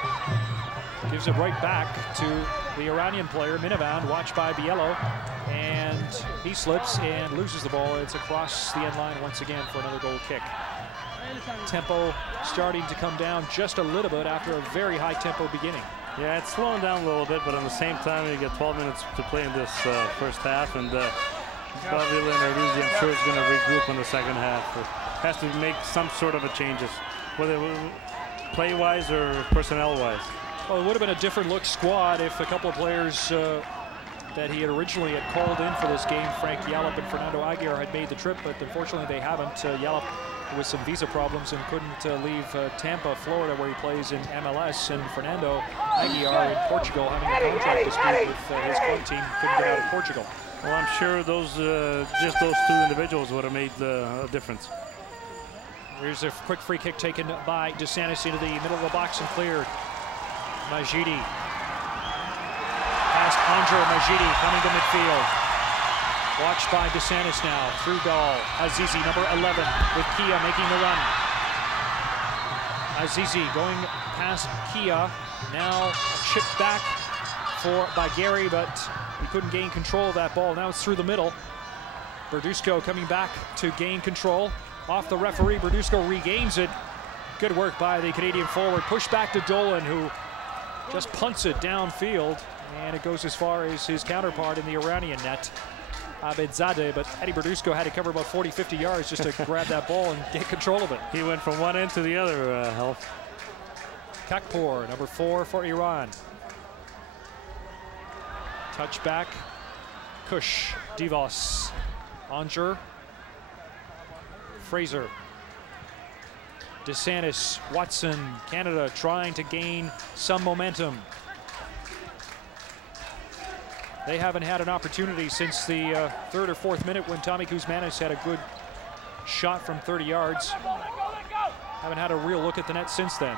Gives it right back to the Iranian player, Minivan, watched by Bielo. And he slips and loses the ball. It's across the end line once again for another goal kick. Tempo starting to come down just a little bit after a very high tempo beginning. Yeah, it's slowing down a little bit, but at the same time, you get 12 minutes to play in this first half, and Bobby Lenarduzzi, I'm sure, is going to regroup in the second half. It has to make some sort of a changes, whether play-wise or personnel-wise. Well, it would have been a different look squad if a couple of players that he had originally called in for this game, Frank Yallop and Fernando Aguiar, had made the trip, but unfortunately they haven't. Yallop with some visa problems and couldn't leave Tampa, Florida, where he plays in MLS, and Fernando Aguiar in Portugal, having a contract dispute with his club team, couldn't get out of Portugal. Well, I'm sure those just those two individuals would have made a difference. Here's a quick free kick taken by DeSantis into the middle of the box and cleared. Majidi. Past Andre Majidi coming to midfield. Watched by DeSantis now, through Dahl. Azizi, number 11, with Kia making the run. Azizi going past Kia. Now a chip back by Gary, but he couldn't gain control of that ball. Now it's through the middle. Berdusco coming back to gain control. Off the referee, Berdusco regains it. Good work by the Canadian forward. Push back to Dolan, who just punts it downfield, and it goes as far as his counterpart in the Iranian net, Abedzadeh, but Eddie Berdusco had to cover about 40-50 yards just to grab that ball and get control of it. He went from one end to the other, Health. Kakpour, number 4 for Iran. Touch back. Kush, Devos, Onger, Fraser, DeSantis, Watson, Canada trying to gain some momentum. They haven't had an opportunity since the third or fourth minute when Tommy Kuzmanis had a good shot from 30 yards. Haven't had a real look at the net since then.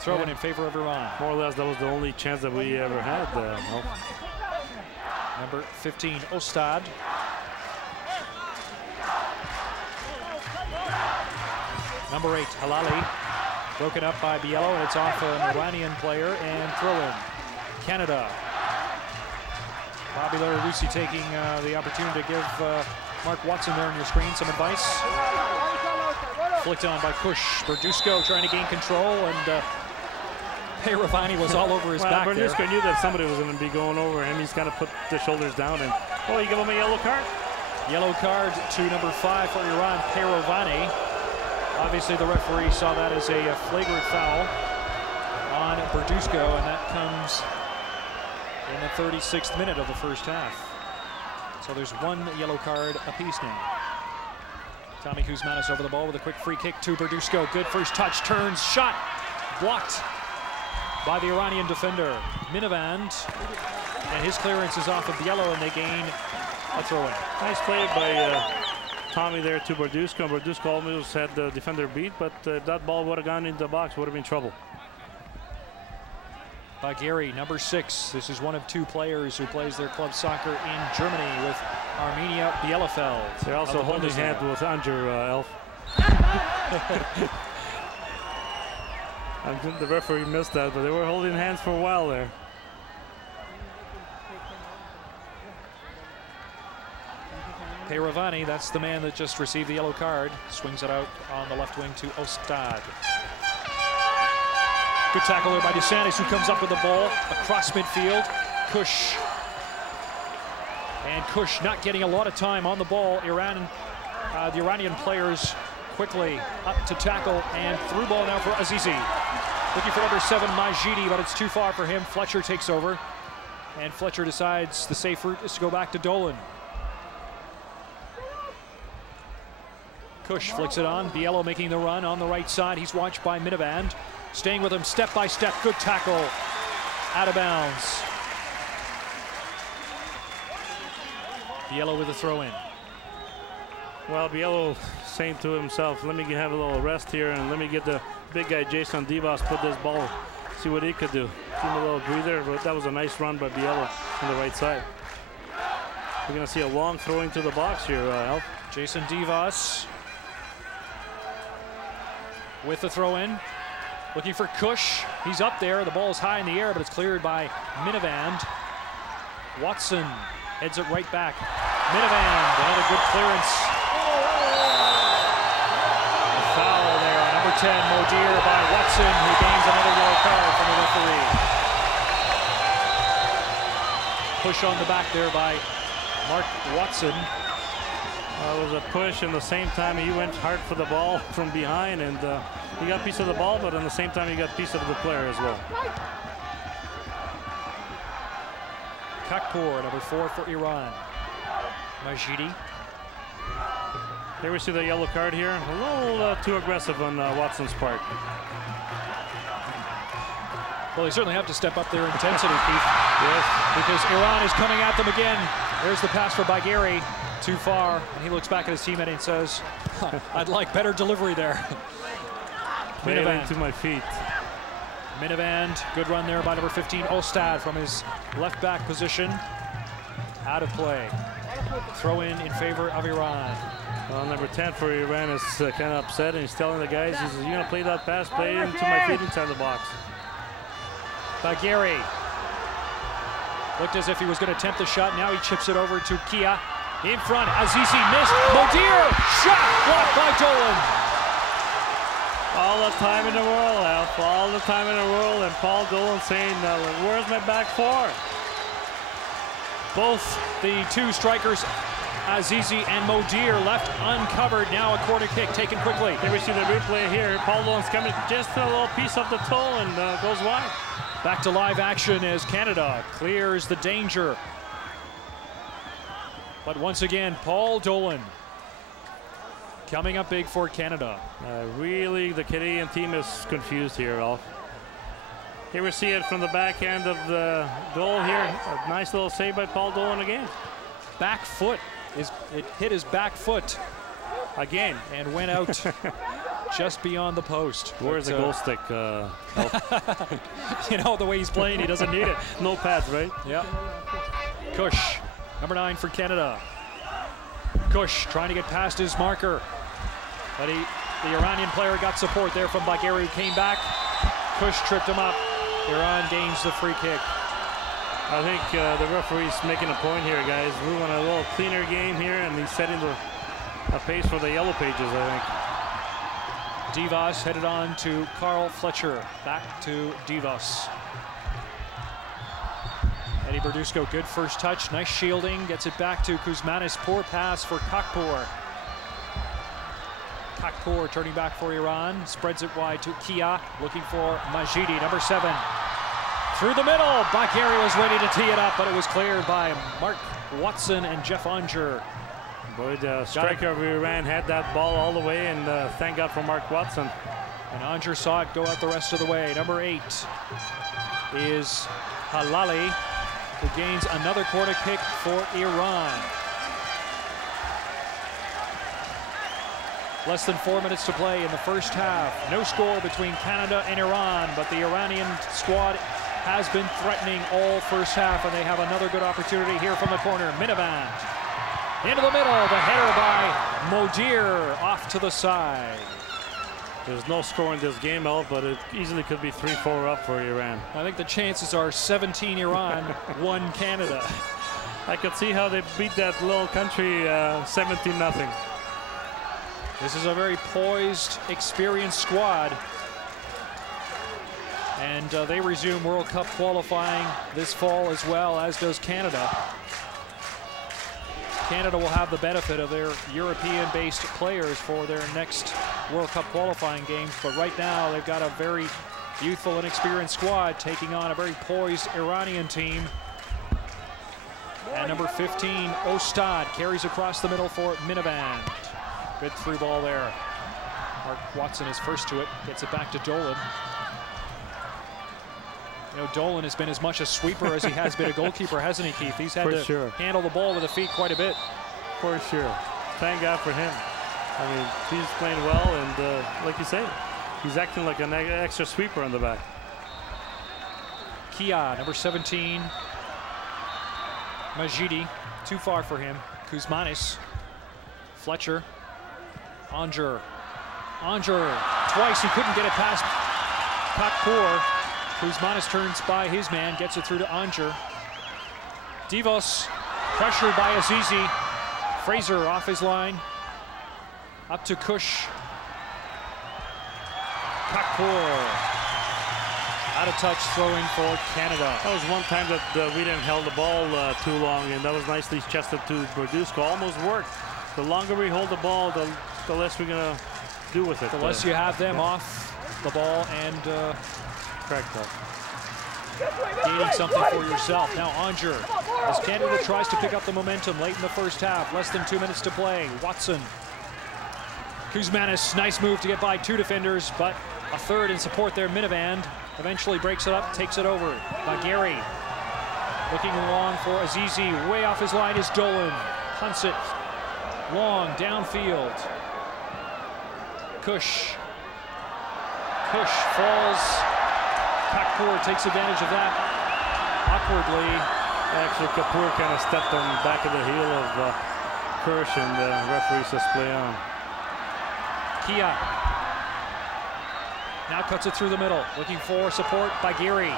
Throw in favor of Iran. More or less, that was the only chance that we ever had. Number 15, Ostad. Number 8, Halali. Broken up by Bielo, and it's off an Iranian player, and throw in. Canada. Bobby Lenarduzzi taking the opportunity to give Mark Watson there on your screen some advice. Flicked on by Kush. Berdusco trying to gain control, and Ravani was all over his back Berdusco there. knew that somebody was going to be going over him. He's got to put the shoulders down, and you give him a yellow card? Yellow card to number 5 for Iran, Ravani. Obviously, the referee saw that as a flagrant foul on Berdusco, and that comes in the 36th minute of the first half. So there's one yellow card apiece now. Tommy Kuzmanis over the ball with a quick free kick to Berdusco. Good first touch, turns, shot, blocked by the Iranian defender, Minavand. And his clearance is off of Bielo, and they gain a throw-in. Nice play by Tommy there to Berdusco. Berdusco almost had the defender beat, but if that ball would have gone into the box, would have been trouble. By Gary, number 6. This is one of 2 players who plays their club soccer in Germany with Armenia Bielefeld. They're also holding hands with Unger, Elf. I think the referee missed that, but they were holding hands for a while there. Ravani, that's the man that just received the yellow card. Swings it out on the left wing to Ostad. Good tackle there by DeSantis, who comes up with the ball across midfield. Kush. And Kush not getting a lot of time on the ball. The Iranian players quickly up to tackle, and through ball now for Azizi. Looking for number 7, Majidi, but it's too far for him. Fletcher takes over, and Fletcher decides the safe route is to go back to Dolan. Kush flicks it on. Bielo making the run on the right side. He's watched by Minavand. Staying with him step by step. Good tackle. Out of bounds. Bielo with a throw in. Well, Bielo saying to himself, let me have a little rest here and let me get the big guy Jason Devos put this ball, see what he could do. Give him a little breather, but that was a nice run by Bielo on the right side. We're going to see a long throw into the box here, Alf. Jason Devos with the throw in. Looking for Kush. He's up there. The ball is high in the air, but it's cleared by Minivand. Watson heads it right back. Minivand, another good clearance. A foul there on number 10, Modir, by Watson, who gains another yellow card from the referee. Push on the back there by Mark Watson. It was a push, and the same time he went hard for the ball from behind, and he got a piece of the ball, but at the same time he got a piece of the player as well. Kakpour, number 4 for Iran. Majidi. Here we see the yellow card here. A little too aggressive on Watson's part. Well, they certainly have to step up their intensity, Keith. Yes. Because Iran is coming at them again. There's the pass for Bagheri. Too far. And he looks back at his teammate and says, I'd like better delivery there. Minivand to my feet. Minivand, good run there by number 15, Ostad, from his left back position. Out of play. Throw in favor of Iran. Well, number 10 for Iran is kind of upset, and he's telling the guys, he's going to play that pass, play it into my feet inside the box. Bagheri looked as if he was going to attempt the shot. Now he chips it over to Kia. In front, Azizi missed. Modir, shot blocked by Dolan. All the time in the world, Alf. All the time in the world, and Paul Dolan saying, "Where's my back four?" Both the two strikers, Azizi and Modir, left uncovered. Now a corner kick taken quickly. Here we see the replay here. Paul Dolan's coming just a little piece of the toe and goes wide. Back to live action as Canada clears the danger. But once again, Paul Dolan coming up big for Canada. Really, the Canadian team is confused here, Alf. Here we see it from the back end of the goal here. A nice little save by Paul Dolan again. Back foot, it hit his back foot again and went out just beyond the post. Where's the goal stick? You know, the way he's playing, he doesn't need it. No pads, right? Yeah. Kush, number 9 for Canada. Kush trying to get past his marker. But the Iranian player got support there from Bagheri, who came back. Kush tripped him up. Iran gains the free kick. I think the referee's making a point here, guys. We want a little cleaner game here, and he's setting a pace for the yellow pages, I think. Devos headed on to Carl Fletcher. Back to Devos. Eddie Berdusco, good first touch. Nice shielding. Gets it back to Kuzmanis. Poor pass for Kakpour. Kakpour turning back for Iran. Spreads it wide to Kia. Looking for Majidi, number 7. Through the middle. Bagheri was ready to tee it up, but it was cleared by Mark Watson and Jeff Unger. Boy, the striker of Iran had that ball all the way, and thank God for Mark Watson. And Unger saw it go out the rest of the way. Number 8 is Halali, who gains another corner kick for Iran. Less than 4 minutes to play in the first half. No score between Canada and Iran, but the Iranian squad has been threatening all first half, and they have another good opportunity here from the corner. Minivand into the middle, the header by Modir off to the side. There's no score in this game, Al, but it easily could be 3-4 up for Iran. I think the chances are 17 Iran, 1 Canada. I could see how they beat that little country 17-0. This is a very poised, experienced squad. And they resume World Cup qualifying this fall, as well as does Canada. Canada will have the benefit of their European-based players for their next World Cup qualifying games. But right now, they've got a very youthful and experienced squad taking on a very poised Iranian team. And number 15, Ostad, carries across the middle for Minivand. Good through ball there. Mark Watson is first to it, gets it back to Dolan. You know, Dolan has been as much a sweeper as he has been a goalkeeper, hasn't he, Keith? He's had to handle the ball with the feet quite a bit. For sure. Thank God for him. I mean, he's playing well, and like you say, he's acting like an extra sweeper on the back. Kia, number 17. Majidi, too far for him. Kuzmanis. Fletcher. Unger. Twice he couldn't get it past Kakpour. Kuzmanis turns by his man, gets it through to Anger. Devos pressured by Azizi. Fraser off his line. Up to Kush. Kakpour. Out of touch, throwing for Canada. That was one time that we didn't hold the ball too long, and that was nicely chested to Brodusco. Almost worked. The longer we hold the ball, the less we're going to do with it. The less you have them off the ball and correct. gaining something for yourself. Now Anger, as Canada tries to pick up the momentum late in the first half. Less than 2 minutes to play. Watson. Kuzmanis, nice move to get by two defenders, but a third in support there. Minivand eventually breaks it up, takes it over. Bagheri looking long for Azizi. Way off his line is Dolan. Punts it long downfield. Kush falls. Kakpour takes advantage of that awkwardly. Actually, Kapoor kind of stepped on the back of the heel of Kush, and the referee says play on. Kia now cuts it through the middle, looking for support by Geary.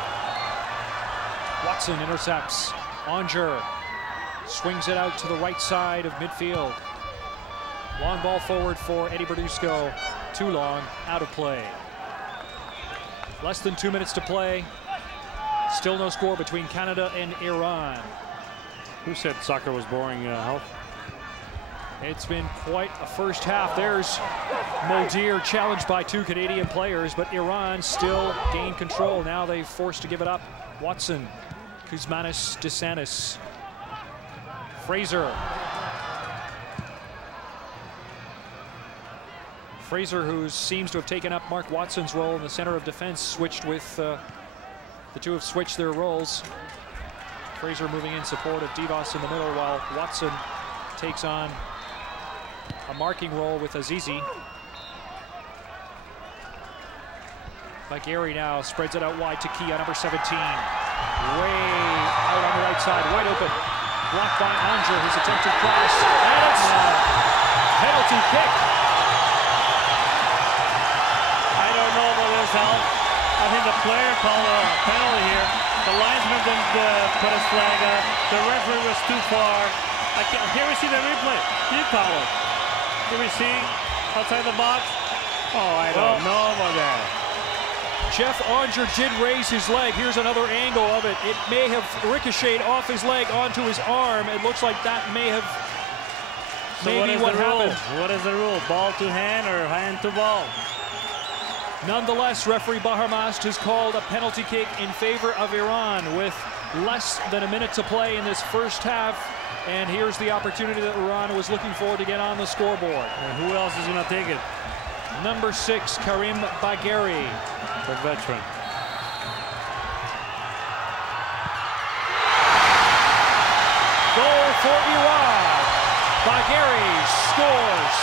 Watson intercepts. Anger swings it out to the right side of midfield. Long ball forward for Eddie Brodusco. Too long, out of play. Less than 2 minutes to play. Still no score between Canada and Iran. Who said soccer was boring, Health? It's been quite a first half. There's Modir challenged by two Canadian players, but Iran still gain control. Now they're forced to give it up. Watson, Kuzmanis, DeSantis, Fraser. Fraser, who seems to have taken up Mark Watson's role in the center of defense, switched with, the two have switched their roles. Fraser moving in support of Devos in the middle, while Watson takes on a marking role with Azizi. Bagheri now spreads it out wide to Kia, number 17. Way out on the right side, wide open. Blocked by Anger, his attempted cross. And it's penalty kick. I don't know about this, Al. I think the player called a penalty here. The linesman didn't put his flag up. The referee was too far. Here we see the replay. You call it. Here we see outside the box. Oh, I don't know about that. Jeff Anger did raise his leg. Here's another angle of it. It may have ricocheted off his leg onto his arm. It looks like that may have maybe what happened. What is the rule? Ball to hand or hand to ball? Nonetheless, referee Baharmast has called a penalty kick in favor of Iran with less than a minute to play in this first half. And here's the opportunity that Iran was looking for to get on the scoreboard. And who else is going to take it? Number 6, Karim Bagheri. The veteran. Goal for Iran. Bagheri scores.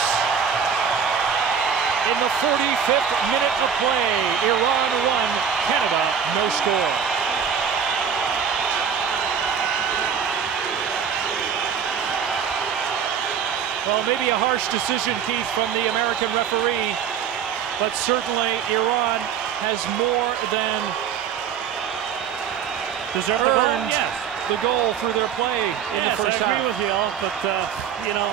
In the 45th minute of play, Iran 1, Canada no score. Well, maybe a harsh decision, Keith, from the American referee, but certainly Iran has more than earned the goal through their play in the first half. I agree with you, Al, but you know,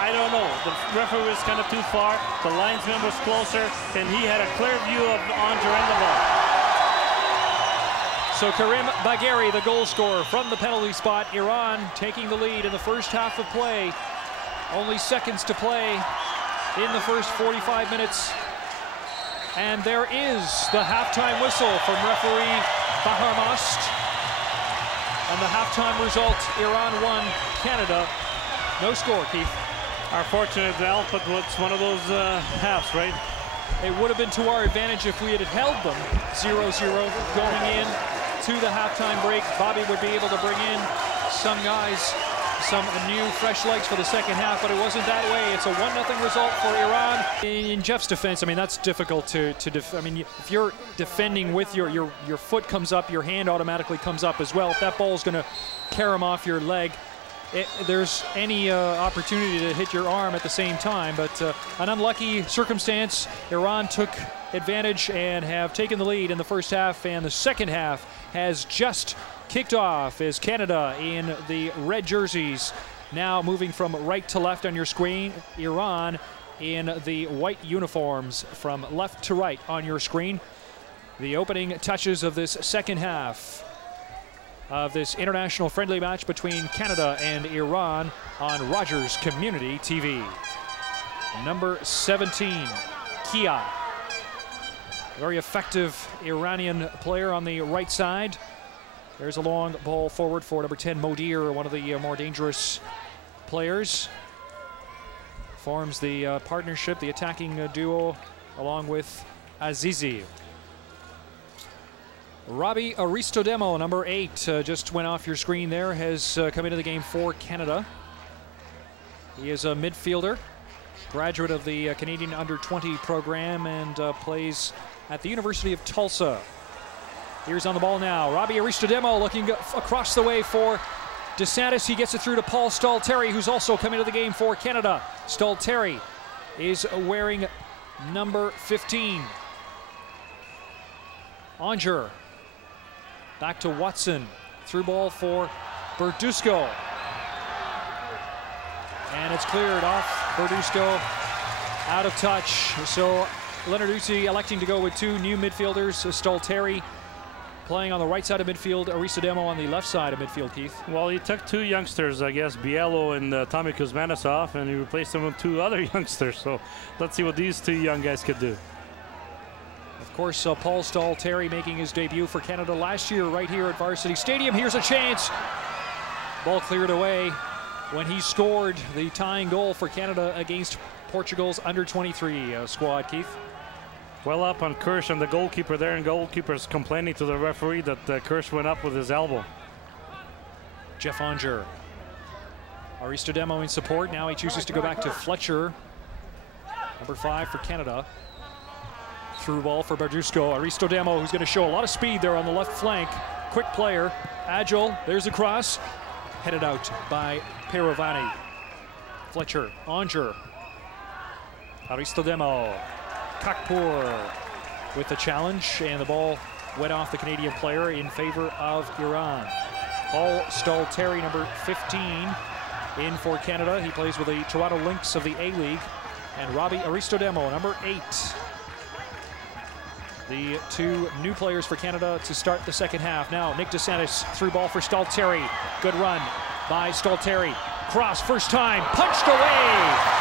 I don't know. The referee was kind of too far. The linesman was closer, and he had a clear view of Anger and the ball. So Karim Bagheri, the goal scorer from the penalty spot. Iran taking the lead in the first half of play. Only seconds to play in the first 45 minutes. And there is the halftime whistle from referee Baharmast. And the halftime result, Iran 1, Canada no score, Keith. Our fortunate, Al, but it's one of those halves, right? It would have been to our advantage if we had held them 0-0 going in to the halftime break. Bobby would be able to bring in some guys, some new fresh legs for the second half, but it wasn't that way. It's a 1-0 result for Iran. In Jeff's defense, I mean, that's difficult to I mean, if you're defending with your foot comes up, your hand automatically comes up as well. If that ball's going to carry him off your leg, there's any opportunity to hit your arm at the same time. But an unlucky circumstance. Iran took advantage and have taken the lead in the first half, and the second half has just kicked off as Canada in the red jerseys. Now moving from right to left on your screen, Iran in the white uniforms from left to right on your screen. The opening touches of this second half of this international friendly match between Canada and Iran on Rogers Community TV. Number 17, Kia. Very effective Iranian player on the right side. There's a long ball forward for number 10, Modir, one of the more dangerous players. Forms the partnership, the attacking duo, along with Azizi. Robbie Aristodemo, number 8, just went off your screen there, has come into the game for Canada. He is a midfielder, graduate of the Canadian Under-20 program, and plays at the University of Tulsa. Here's on the ball now. Robbie Aristodemo looking across the way for DeSantis. He gets it through to Paul Stahl-Terry, who's also come into the game for Canada. Stahl-Terry is wearing number 15. Onger. Back to Watson. Through ball for Berdusco. And it's cleared off. Berdusco out of touch. So Lenarduzzi electing to go with two new midfielders. Stahl-Terry playing on the right side of midfield, Aristodemo on the left side of midfield, Keith. Well, he took two youngsters, I guess, Bielo and Tommy Kuzmanisov, and he replaced them with two other youngsters. So let's see what these two young guys could do. Of course, Paul Stahl-Terry making his debut for Canada last year right here at Varsity Stadium. Here's a chance. Ball cleared away when he scored the tying goal for Canada against Portugal's Under-23 squad, Keith. Well up on Kirsch and the goalkeeper there, and goalkeeper's complaining to the referee that Kirsch went up with his elbow. Jeff Onger. Aristodemo in support. Now he chooses to go back to Fletcher. Number 5 for Canada. Through ball for Berdusco. Aristodemo, who's going to show a lot of speed there on the left flank. Quick player, agile. There's the cross. Headed out by Perovani. Fletcher, Onger. Aristodemo. Kakpour with the challenge, and the ball went off the Canadian player in favor of Iran. Paul Stahl-Terry, number 15, in for Canada. He plays with the Toronto Lynx of the A-League. And Robbie Aristodemo, number 8. The two new players for Canada to start the second half. Now Nick DeSantis through ball for Stahl-Terry. Good run by Stahl-Terry. Cross first time, punched away.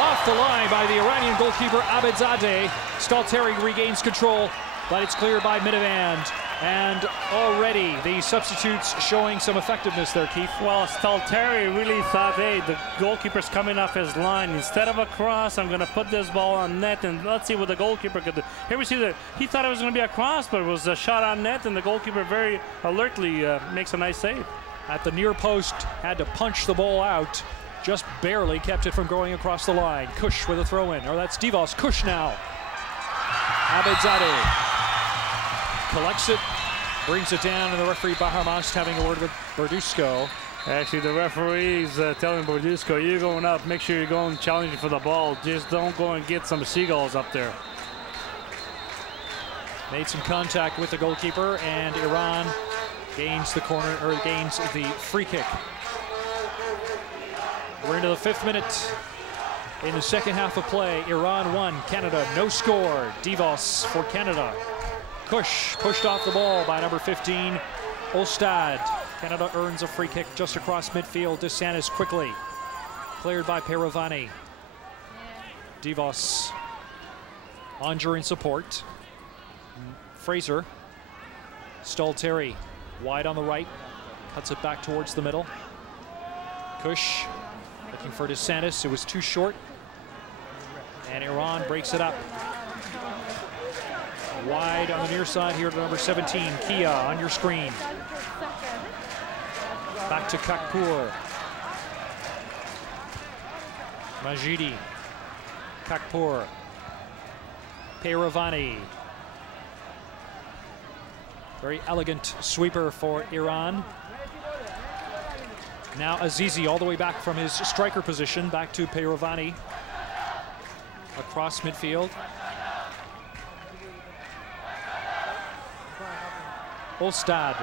Off the line by the Iranian goalkeeper Abedzadeh. Stahl-Terry regains control, but it's cleared by Midavand. And already the substitutes showing some effectiveness there, Keith. Well, Stahl-Terry really thought, hey, the goalkeeper's coming off his line. Instead of a cross, I'm going to put this ball on net, and let's see what the goalkeeper could do. Here we see that he thought it was going to be a cross, but it was a shot on net, and the goalkeeper very alertly makes a nice save. At the near post, had to punch the ball out. Just barely kept it from going across the line. Kush with a throw-in, or that's Devos. Kush now. Abedzadeh collects it, brings it down, and the referee Baharmast having a word with Berdusco. Actually, the referee is telling Berdusco, you're going up, make sure you're going challenging for the ball. Just don't go and get some seagulls up there. Made some contact with the goalkeeper, and Iran gains the corner, or gains the free kick. We're into the 5th minute in the second half of play. Iran 1, Canada no score. Devos for Canada. Kush pushed off the ball by number 15, Ostad. Canada earns a free kick just across midfield. DeSantis quickly cleared by Perovani. Devos. Onger in support. Fraser. Stahl-Terry wide on the right. Cuts it back towards the middle. Kush looking for DeSantis. It was too short. And Iran breaks it up. Wide on the near side here to number 17, Kia on your screen. Back to Kakpour. Majidi. Kakpour. Perovani. Very elegant sweeper for Iran. Now Azizi all the way back from his striker position, back to Peyrovani. Across midfield. Ostad.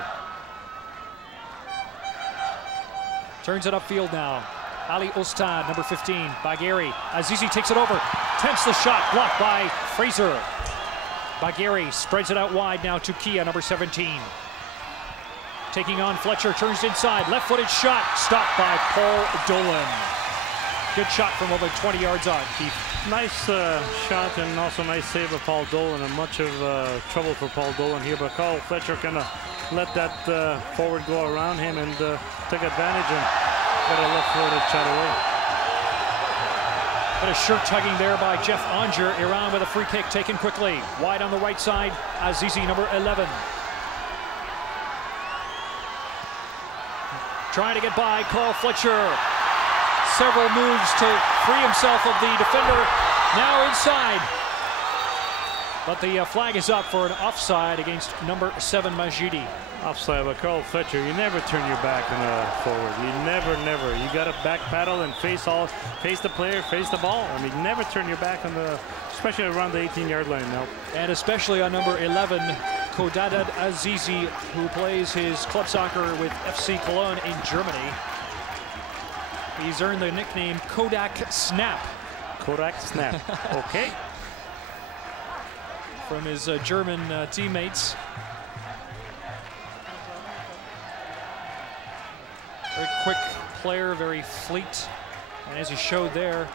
Turns it upfield now. Ali Ostad, number 15, Bagheri. Azizi takes it over. Tempts the shot, blocked by Fraser. Bagheri spreads it out wide now to Kia, number 17. Taking on Fletcher, turns inside, left-footed shot, stopped by Paul Dolan. Good shot from over 20 yards out, Keith. Nice shot and also nice save of Paul Dolan, and much of trouble for Paul Dolan here, but Carl Fletcher kind of let that forward go around him and took advantage and got a left-footed shot away. But a shirt tugging there by Jeff Onger. Iran with a free kick taken quickly. Wide on the right side, Azizi, number 11. Trying to get by Carl Fletcher. Several moves to free himself of the defender. Now inside. But the flag is up for an offside against number 7 Majidi. Offside, but Carl Fletcher, you never turn your back on a forward. You never. You got to back paddle and face the player, face the ball. I mean, never turn your back on the, especially around the 18-yard line now. And especially on number 11, Kodadad Azizi, who plays his club soccer with FC Cologne in Germany. He's earned the nickname Kodak Snap. Kodak Snap. Okay. From his German teammates. Very quick player, very fleet, and as he showed there,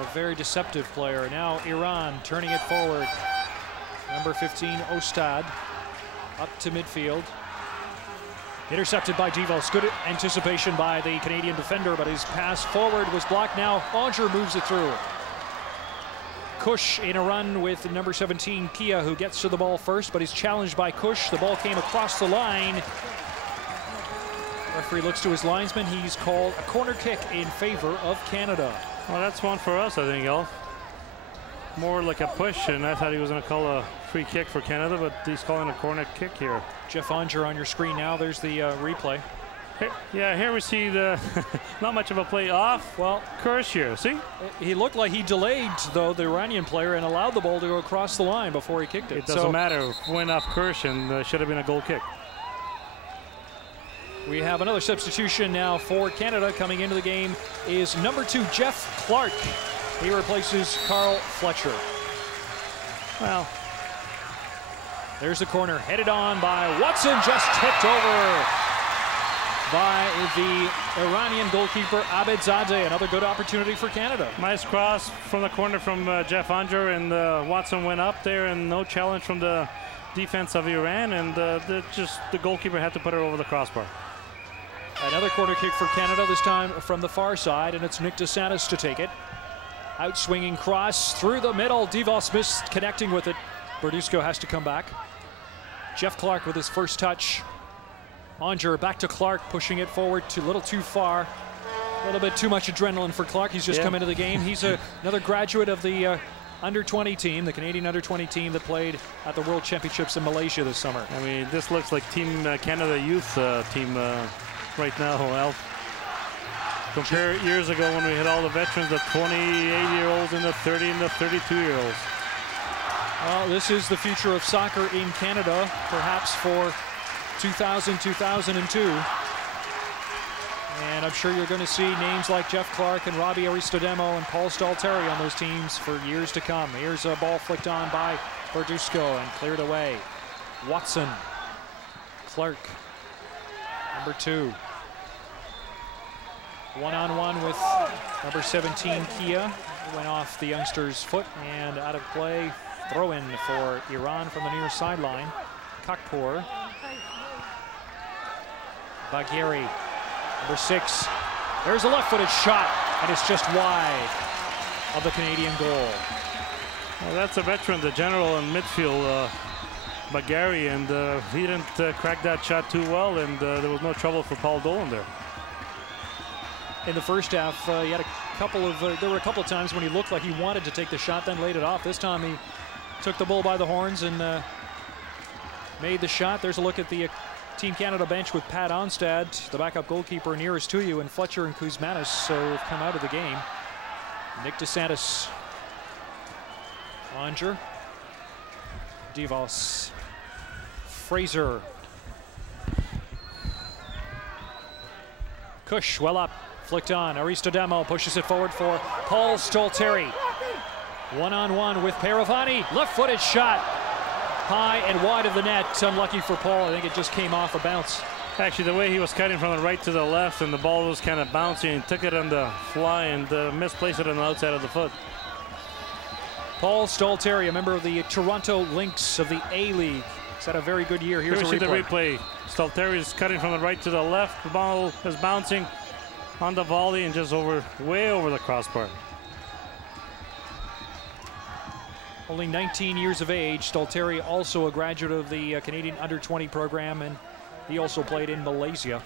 a very deceptive player. Now Iran turning it forward. Number 15, Ostad, up to midfield. Intercepted by Devos. Good anticipation by the Canadian defender, but his pass forward was blocked. Now Onger moves it through. Kush in a run with number 17, Kia, who gets to the ball first, but he's challenged by Kush. The ball came across the line. Referee looks to his linesman. He's called a corner kick in favor of Canada. Well, that's one for us, I think, Elf. More like a push, and I thought he was going to call a free kick for Canada, but he's calling a corner kick here. Jeff Onger on your screen now. There's the replay. Here we see the not much of a play off. Well, Kursh here, see? He looked like he delayed, though, the Iranian player and allowed the ball to go across the line before he kicked it. It doesn't matter. Went off Kursh and should have been a goal kick. We have another substitution now for Canada. Coming into the game is number 2, Jeff Clark. He replaces Carl Fletcher. Well, there's the corner, headed on by Watson, just tipped over by the Iranian goalkeeper Abedzadeh. Another good opportunity for Canada. Nice cross from the corner from Jeff Onger, and Watson went up there, and no challenge from the defense of Iran, and the goalkeeper had to put it over the crossbar. Another corner kick for Canada, this time from the far side, and it's Nick DeSantis to take it. Outswinging cross through the middle. Devos missed connecting with it. Berdusco has to come back. Jeff Clark with his first touch. Onger back to Clark, pushing it forward a little too far. A little bit too much adrenaline for Clark. He's just come into the game. He's another graduate of the under-20 team, the Canadian under-20 team that played at the World Championships in Malaysia this summer. I mean, this looks like Team Canada youth team right now, Alf. Compare years ago when we had all the veterans, the 28-year-olds and the 30 and the 32-year-olds. Well, this is the future of soccer in Canada, perhaps for 2000-2002. And I'm sure you're going to see names like Jeff Clark and Robbie Aristodemo and Paul Stalteri on those teams for years to come. Here's a ball flicked on by Berdusco and cleared away. Watson, Clark, number 2. One-on-one with number 17, Kia. Went off the youngster's foot and out of play. Throw-in for Iran from the near sideline. Kakpour. Bagheri, number 6. There's a left-footed shot, and it's just wide of the Canadian goal. Well, that's a veteran, the general in midfield, Bagheri, and he didn't crack that shot too well, and there was no trouble for Paul Dolan there. In the first half, he had a couple of, there were a couple of times when he looked like he wanted to take the shot, then laid it off. This time he took the bull by the horns and made the shot. There's a look at the Team Canada bench with Pat Onstad, the backup goalkeeper nearest to you, and Fletcher and Kuzmanis have come out of the game. Nick DeSantis. Onger. Devos. Fraser. Kush well up, flicked on. Aristodemo pushes it forward for Paul Stolteri. One-on-one with Peravani. Left-footed shot. High and wide of the net. Unlucky for Paul. I think it just came off a bounce. Actually, the way he was cutting from the right to the left and the ball was kind of bouncing, and took it on the fly and misplaced it on the outside of the foot. Paul Stolteri, a member of the Toronto Lynx of the A-League. He's had a very good year. Here's the replay. Stolteri is cutting from the right to the left. The ball is bouncing on the volley and just way over the crossbar. Only 19 years of age. Stolteri also a graduate of the Canadian Under-20 program, and he also played in Malaysia.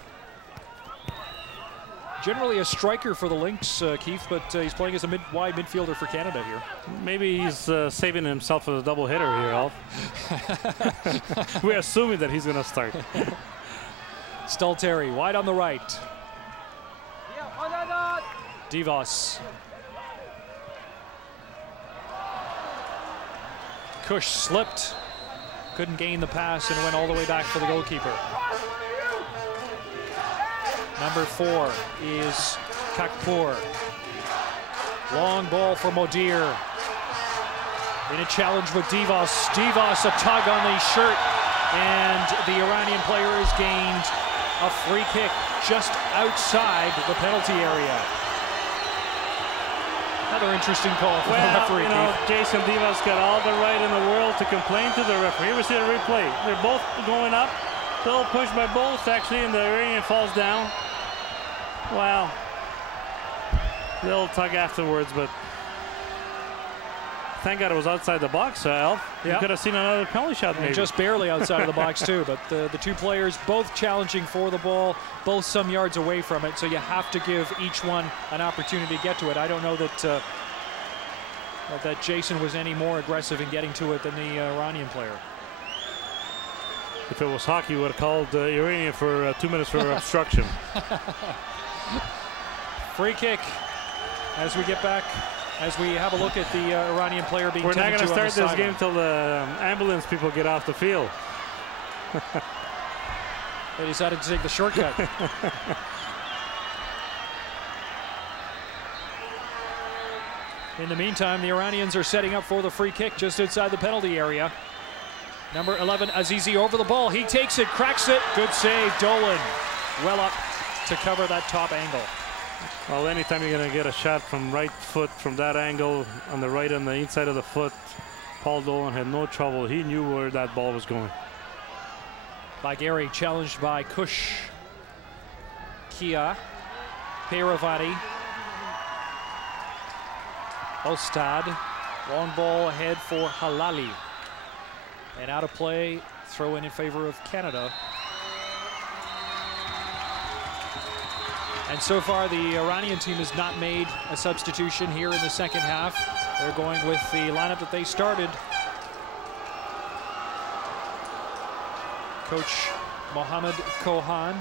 Generally a striker for the Lynx, Keith, but he's playing as a wide midfielder for Canada here. Maybe he's saving himself for the double hitter here, Alf. We're assuming that he's going to start. Stolteri wide on the right. Devos. Kush slipped, couldn't gain the pass, and went all the way back for the goalkeeper. Number 4 is Kakpour. Long ball for Modir. In a challenge with Devos. Devos a tug on the shirt, and the Iranian player has gained a free kick just outside the penalty area. Another interesting call from the referee. You know, Jason Devos got all the right in the world to complain to the referee. Here we see the replay. They're both going up. Little push by both, actually, and the Iranian falls down. Wow. Little tug afterwards, but thank God it was outside the box, Alf. You could have seen another penalty shot, maybe. And just barely outside of the box, too. But the two players both challenging for the ball, both some yards away from it. So you have to give each one an opportunity to get to it. I don't know that that Jason was any more aggressive in getting to it than the Iranian player. If it was hockey, we would have called Iranian for 2 minutes for obstruction. Free kick as we get back, as we have a look at the Iranian player being tended to. We're not going to start this game till the ambulance people get off the field. They decided to take the shortcut. In the meantime, the Iranians are setting up for the free kick just outside the penalty area. Number 11, Azizi over the ball. He takes it, cracks it. Good save, Dolan. Well up to cover that top angle. Well, anytime you're going to get a shot from right foot from that angle on the right on the inside of the foot, Paul Dolan had no trouble. He knew where that ball was going. By Gary, challenged by Kush. Kia. Peravati. Ostad. Long ball ahead for Halali. And out of play, throw in favor of Canada. And so far, the Iranian team has not made a substitution here in the second half. They're going with the lineup that they started. Coach Mohammed Kohan.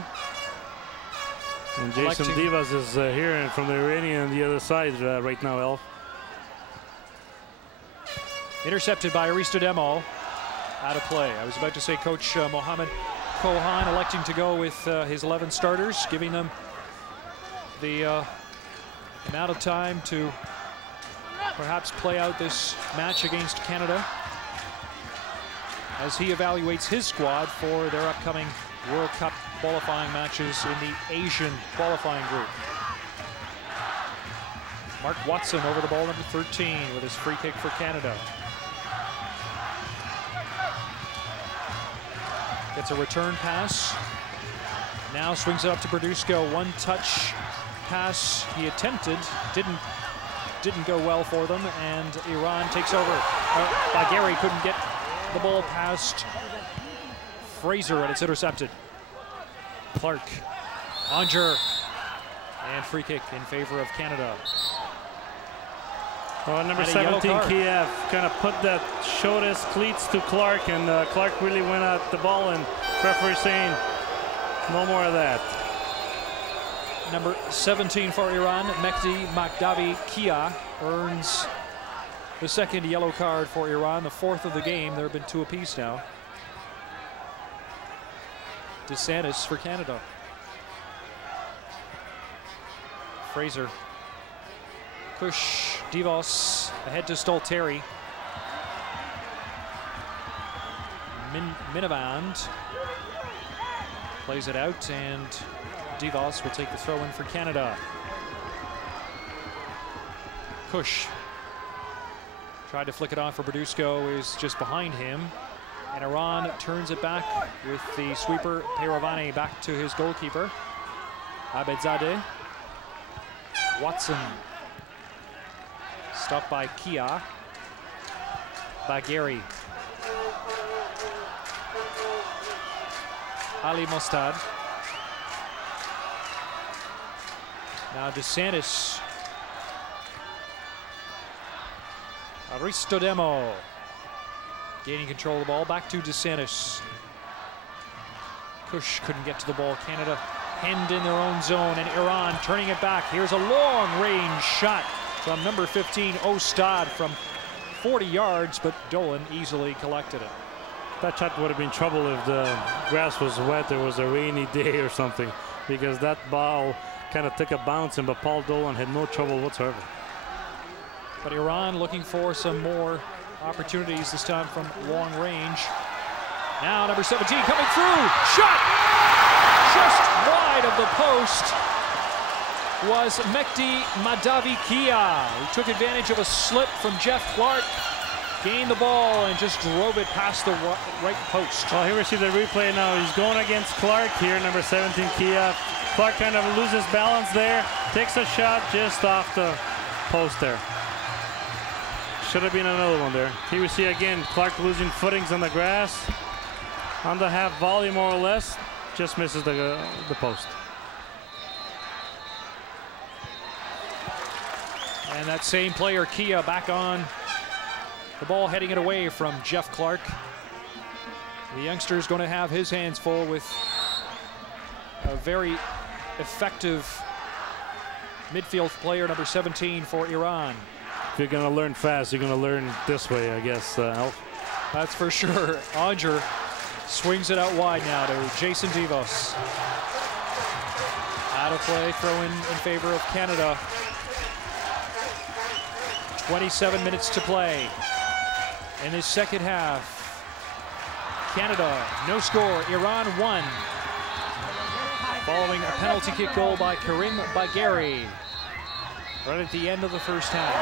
And Jason Devos is here from the Iranian on the other side right now, Elf. Intercepted by Aristodemo. Out of play. I was about to say Coach Mohammed Kohan electing to go with his 11 starters, giving them the amount of time to perhaps play out this match against Canada as he evaluates his squad for their upcoming World Cup qualifying matches in the Asian qualifying group. Mark Watson over the ball, number 13, with his free kick for Canada. Gets a return pass. Now swings it up to Berdusco. One touch pass he attempted. Didn't go well for them, and Iran takes over. Gary couldn't get the ball past Fraser, and it's intercepted. Clark. Onger. And free kick in favor of Canada. Well, number 17, Kiev, kind of put that showed his cleats to Clark, and Clark really went at the ball, and referee saying No more of that. Number 17 for Iran, Mehdi Makdavi Kia, earns the second yellow card for Iran, the fourth of the game. There have been 2 apiece now. DeSantis for Canada. Fraser. Kush, Devos, ahead to Stolteri. Minavand plays it out, and Devos will take the throw in for Canada. Kush tried to flick it on for Berdusco, is just behind him. And Iran turns it back with the sweeper, Peyravani, back to his goalkeeper. Abedzadeh. Watson. Stopped by Kia. Bagheri. Ali Mostad. Now DeSantis. Aristodemo gaining control of the ball. Back to DeSantis. Kush couldn't get to the ball. Canada hemmed in their own zone, and Iran turning it back. Here's a long-range shot from number 15, Ostad, from 40 yards, but Dolan easily collected it. That shot would have been trouble if the grass was wet, there was a rainy day or something, because that ball kind of took a bounce, but Paul Dolan had no trouble whatsoever. But Iran looking for some more opportunities, this time from long range. Now number 17 coming through. Shot! Just wide of the post was Mehdi Makdavi Kia, who took advantage of a slip from Jeff Clark, gained the ball and just drove it past the right post. Well, here we see the replay now. He's going against Clark here, number 17 Kia. Clark kind of loses balance there, takes a shot just off the post there. Should have been another one there. Here we see again Clark losing footings on the grass. On the half volley, more or less, just misses the post. And that same player, Kia, back on the ball, heading it away from Jeff Clark. The youngster's going to have his hands full with a very effective midfield player, number 17 for Iran. If you're going to learn fast, you're going to learn this way, I guess, Alf. That's for sure. Onger swings it out wide now to Jason Devos. Out of play, throw in favor of Canada. 27 minutes to play in this second half. Canada, no score. Iran 1. Following a penalty kick goal by Karim Bagheri right at the end of the first half.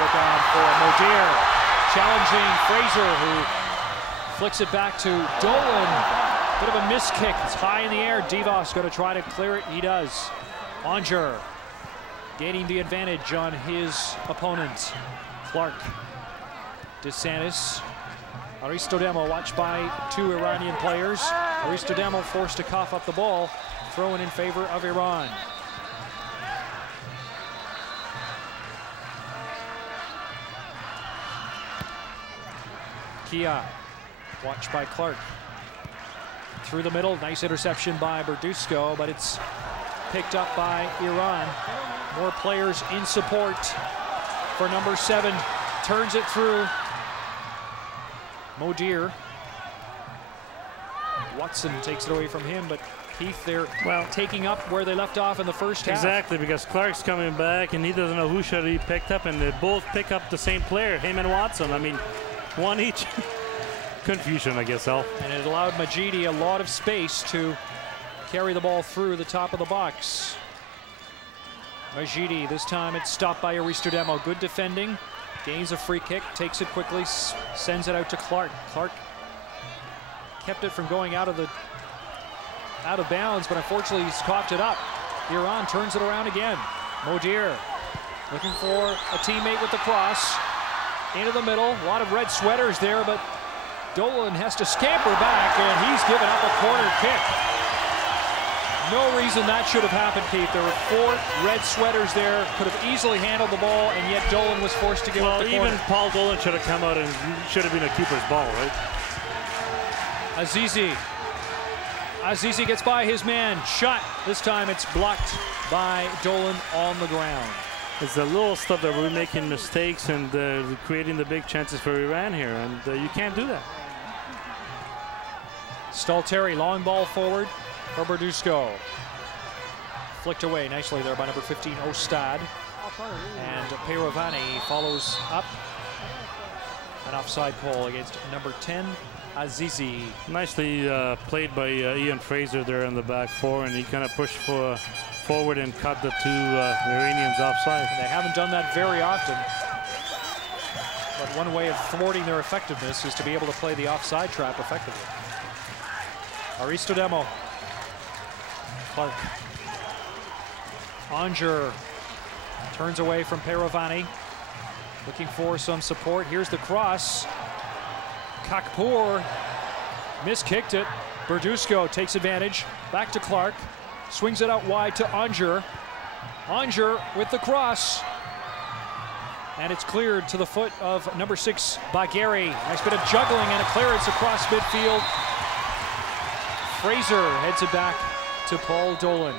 Look on for Modir, challenging Fraser, who flicks it back to Dolan. Bit of a miss kick. It's high in the air. Devos going to try to clear it. He does. Onger gaining the advantage on his opponent. Clark. DeSantis. Aristodemo watched by 2 Iranian players. Aristodemo forced to cough up the ball. Throw in favor of Iran. Kia, watched by Clark. Through the middle, nice interception by Berdusco, but it's picked up by Iran. More players in support for number 7. Turns it through. Modir. Watson takes it away from him, but Keith, they're taking up where they left off in the first half. Exactly, because Clark's coming back and he doesn't know who should he picked up, and they both pick up the same player, him and Watson. I mean, one each. Confusion, I guess, Al. And it allowed Majidi a lot of space to carry the ball through the top of the box. Majidi, this time it's stopped by Aristodemo. Good defending, gains a free kick, takes it quickly, sends it out to Clark. Clark kept it from going out of bounds, but unfortunately he's coughed it up. Iran turns it around again. Modir looking for a teammate with the cross. Into the middle, a lot of red sweaters there, but Dolan has to scamper back, and he's given up a corner kick. No reason that should have happened, Keith. There were 4 red sweaters there, could have easily handled the ball, and yet Dolan was forced to give up the corner. Even Paul Dolan should have come out and should have been a keeper's ball, right? Azizi Azizi gets by his man. Shot. This time it's blocked by Dolan on the ground. It's the little stuff that we're making mistakes and creating the big chances for Iran here, and you can't do that. Stalteri, long ball forward for Berdusco. Flicked away nicely there by number 15, Ostad. And Peirovani follows up. An offside call against number 10, Azizi. Nicely played by Ian Fraser there in the back four, and he kind of pushed forward and cut the two Iranians offside. And they haven't done that very often. But one way of thwarting their effectiveness is to be able to play the offside trap effectively. Aristodemo. Clark. Onger turns away from Peirovani. Looking for some support. Here's the cross. Kakpour miskicked it. Berdusco takes advantage. Back to Clark. Swings it out wide to Onger. Onger with the cross. And it's cleared to the foot of number 6, Bagheri. Nice bit of juggling and a clearance across midfield. Fraser heads it back to Paul Dolan.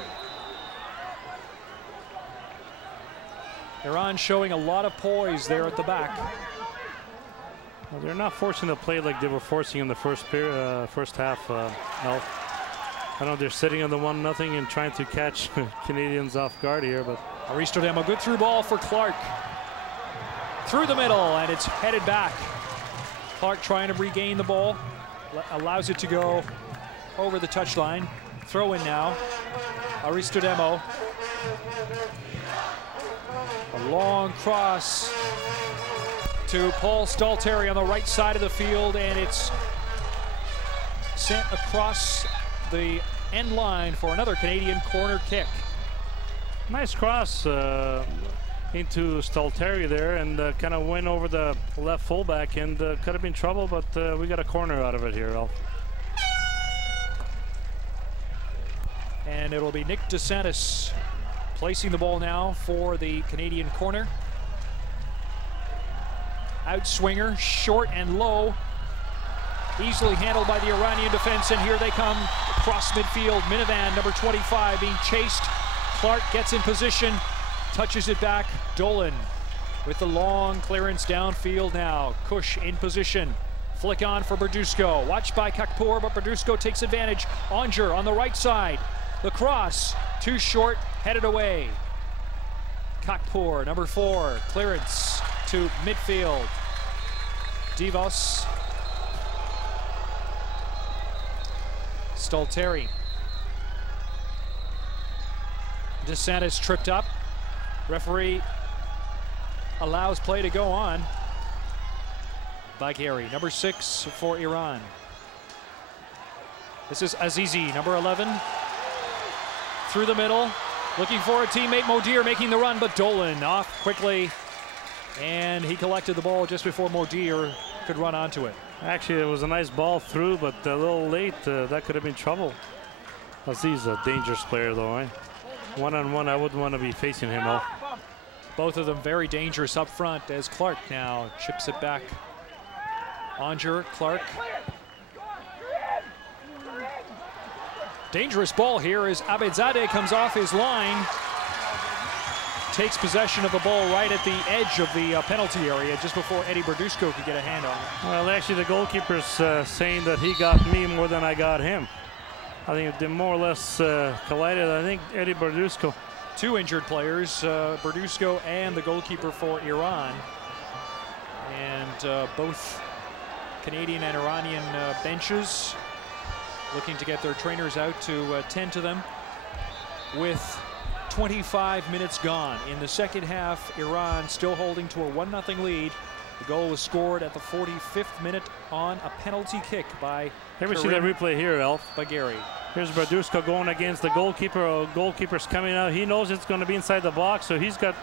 Iran showing a lot of poise there at the back. Well, they're not forcing to play like they were forcing in the first half. I know they're sitting on the 1-0 and trying to catch Canadians off guard here, but Aristodemo, good through ball for Clark. Through the middle, and it's headed back. Clark trying to regain the ball. Allows it to go over the touchline. Throw in now. Aristodemo. A long cross to Paul Stalteri on the right side of the field, and it's sent across the end line for another Canadian corner kick. Nice cross into Stalteri there, and kind of went over the left fullback, and could have been trouble, but we got a corner out of it here, Alf. And it'll be Nick DeSantis placing the ball now for the Canadian corner. Outswinger, short and low. Easily handled by the Iranian defense, and here they come across midfield. Minivan, number 25, being chased. Clark gets in position, touches it back. Dolan with the long clearance downfield now. Kush in position. Flick on for Berdusco. Watched by Kakpour, but Berdusco takes advantage. Onger on the right side. The cross, too short, headed away. Kakpour, number 4, clearance to midfield. Devos. Stalteri. DeSantis tripped up. Referee allows play to go on. Bagheri, number 6 for Iran. This is Azizi, number 11. Through the middle, looking for a teammate. Modir making the run, but Dolan off quickly. And he collected the ball just before Modir could run onto it. Actually, it was a nice ball through, but a little late. That could have been trouble. Aziz's a dangerous player, though, eh? One-on-one, I wouldn't want to be facing him, though. Both of them very dangerous up front as Clark now chips it back. Onger, Clark. Dangerous ball here as Abedzadeh comes off his line. Takes possession of the ball right at the edge of the penalty area just before Eddie Berdusco could get a hand on it. Well, actually, the goalkeeper's saying that he got me more than I got him. I think they more or less collided. I think Eddie Berdusco. 2 injured players, Berdusco and the goalkeeper for Iran. And both Canadian and Iranian benches looking to get their trainers out to tend to them. With 25 minutes gone in the second half, Iran still holding to a 1-0 lead. The goal was scored at the 45th minute on a penalty kick by Here we see the replay here, Alf. Bagheri. Here's Berdusco going against the goalkeeper. Goalkeeper's coming out. He knows it's going to be inside the box, so he's got,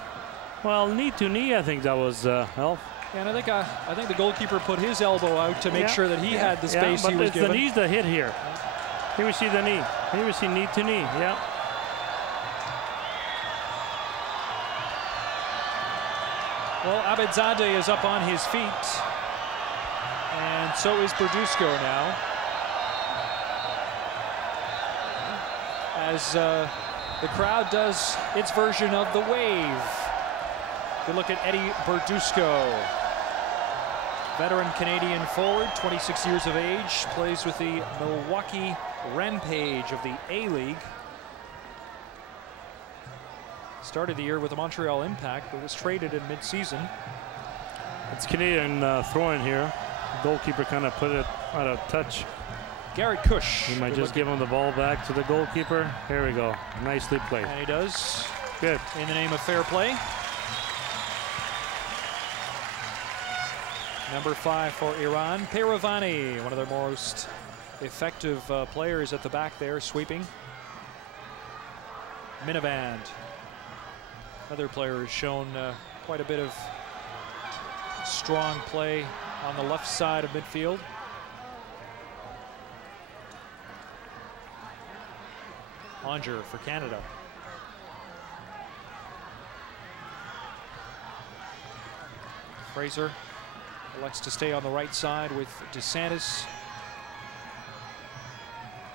well, knee to knee, I think that was, Alf. Yeah, and I think the goalkeeper put his elbow out to make sure that he had the space he was given. But it's the knees that hit here. Here we see the knee. Here we see knee to knee, yeah. Well, Abedzadeh is up on his feet, and so is Berdusco now. as the crowd does its version of the wave. Good look at Eddie Berdusco. Veteran Canadian forward, 26 years of age, plays with the Milwaukee Rampage of the A-League. Started the year with the Montreal Impact, but was traded in mid-season. It's Canadian throw-in here. Goalkeeper kind of put it out of touch. Garrett Cush. He might just give him the ball back to the goalkeeper. Here we go. Nicely played. And he does. Good. In the name of fair play. Number 5 for Iran, Peyravani, one of their most effective players at the back there, sweeping. Minivand, another player who's shown quite a bit of strong play on the left side of midfield. Onger for Canada. Fraser elects to stay on the right side with DeSantis.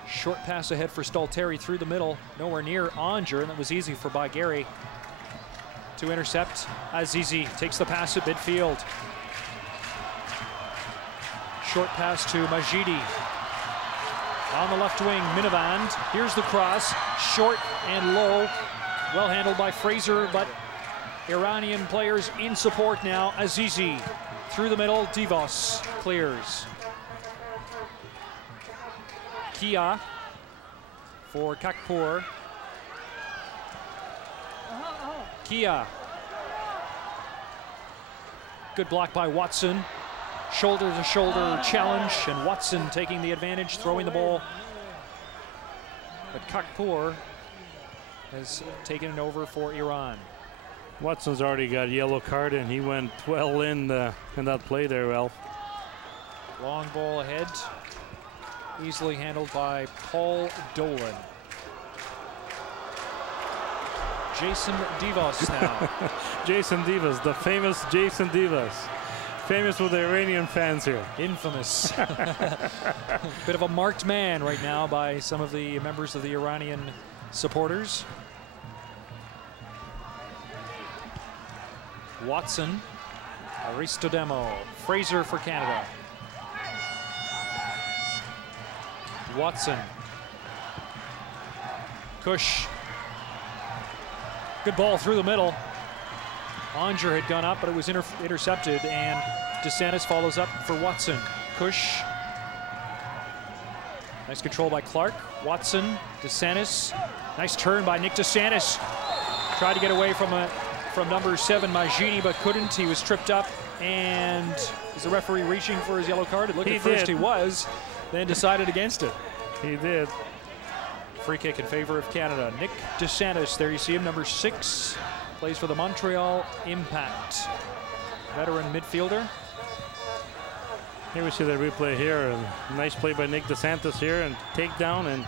Short pass ahead for Stalteri through the middle, nowhere near Onger, and that was easy for Bagheri to intercept. Azizi takes the pass at midfield. Short pass to Majidi. On the left wing, Minivand. Here's the cross, short and low. Well handled by Fraser, but Iranian players in support now. Azizi through the middle, Devos clears. Kia for Kakpour. Kia. Good block by Watson. Shoulder to shoulder challenge, and Watson taking the advantage, throwing the ball. But Kakpour has taken it over for Iran. Watson's already got a yellow card, and he went well in that play there, Ralph. Long ball ahead, easily handled by Paul Dolan. Jason Devos now. Jason Devos, the famous Jason Devos. Famous with the Iranian fans here. Infamous. Bit of a marked man right now by some of the members of the Iranian supporters. Watson, Aristodemo, Fraser for Canada. Watson. Cush. Good ball through the middle. Onger had gone up, but it was intercepted, and DeSantis follows up for Watson. Cush. Nice control by Clark. Watson, DeSantis. Nice turn by Nick DeSantis. Tried to get away from number 7, Majidi, but couldn't. He was tripped up, and is the referee reaching for his yellow card? It looked at first he was, then decided against it. He did. Free kick in favor of Canada. Nick DeSantis, there you see him, number 6. Plays for the Montreal Impact. Veteran midfielder. Here we see the replay here. A nice play by Nick DeSantis here, and takedown, and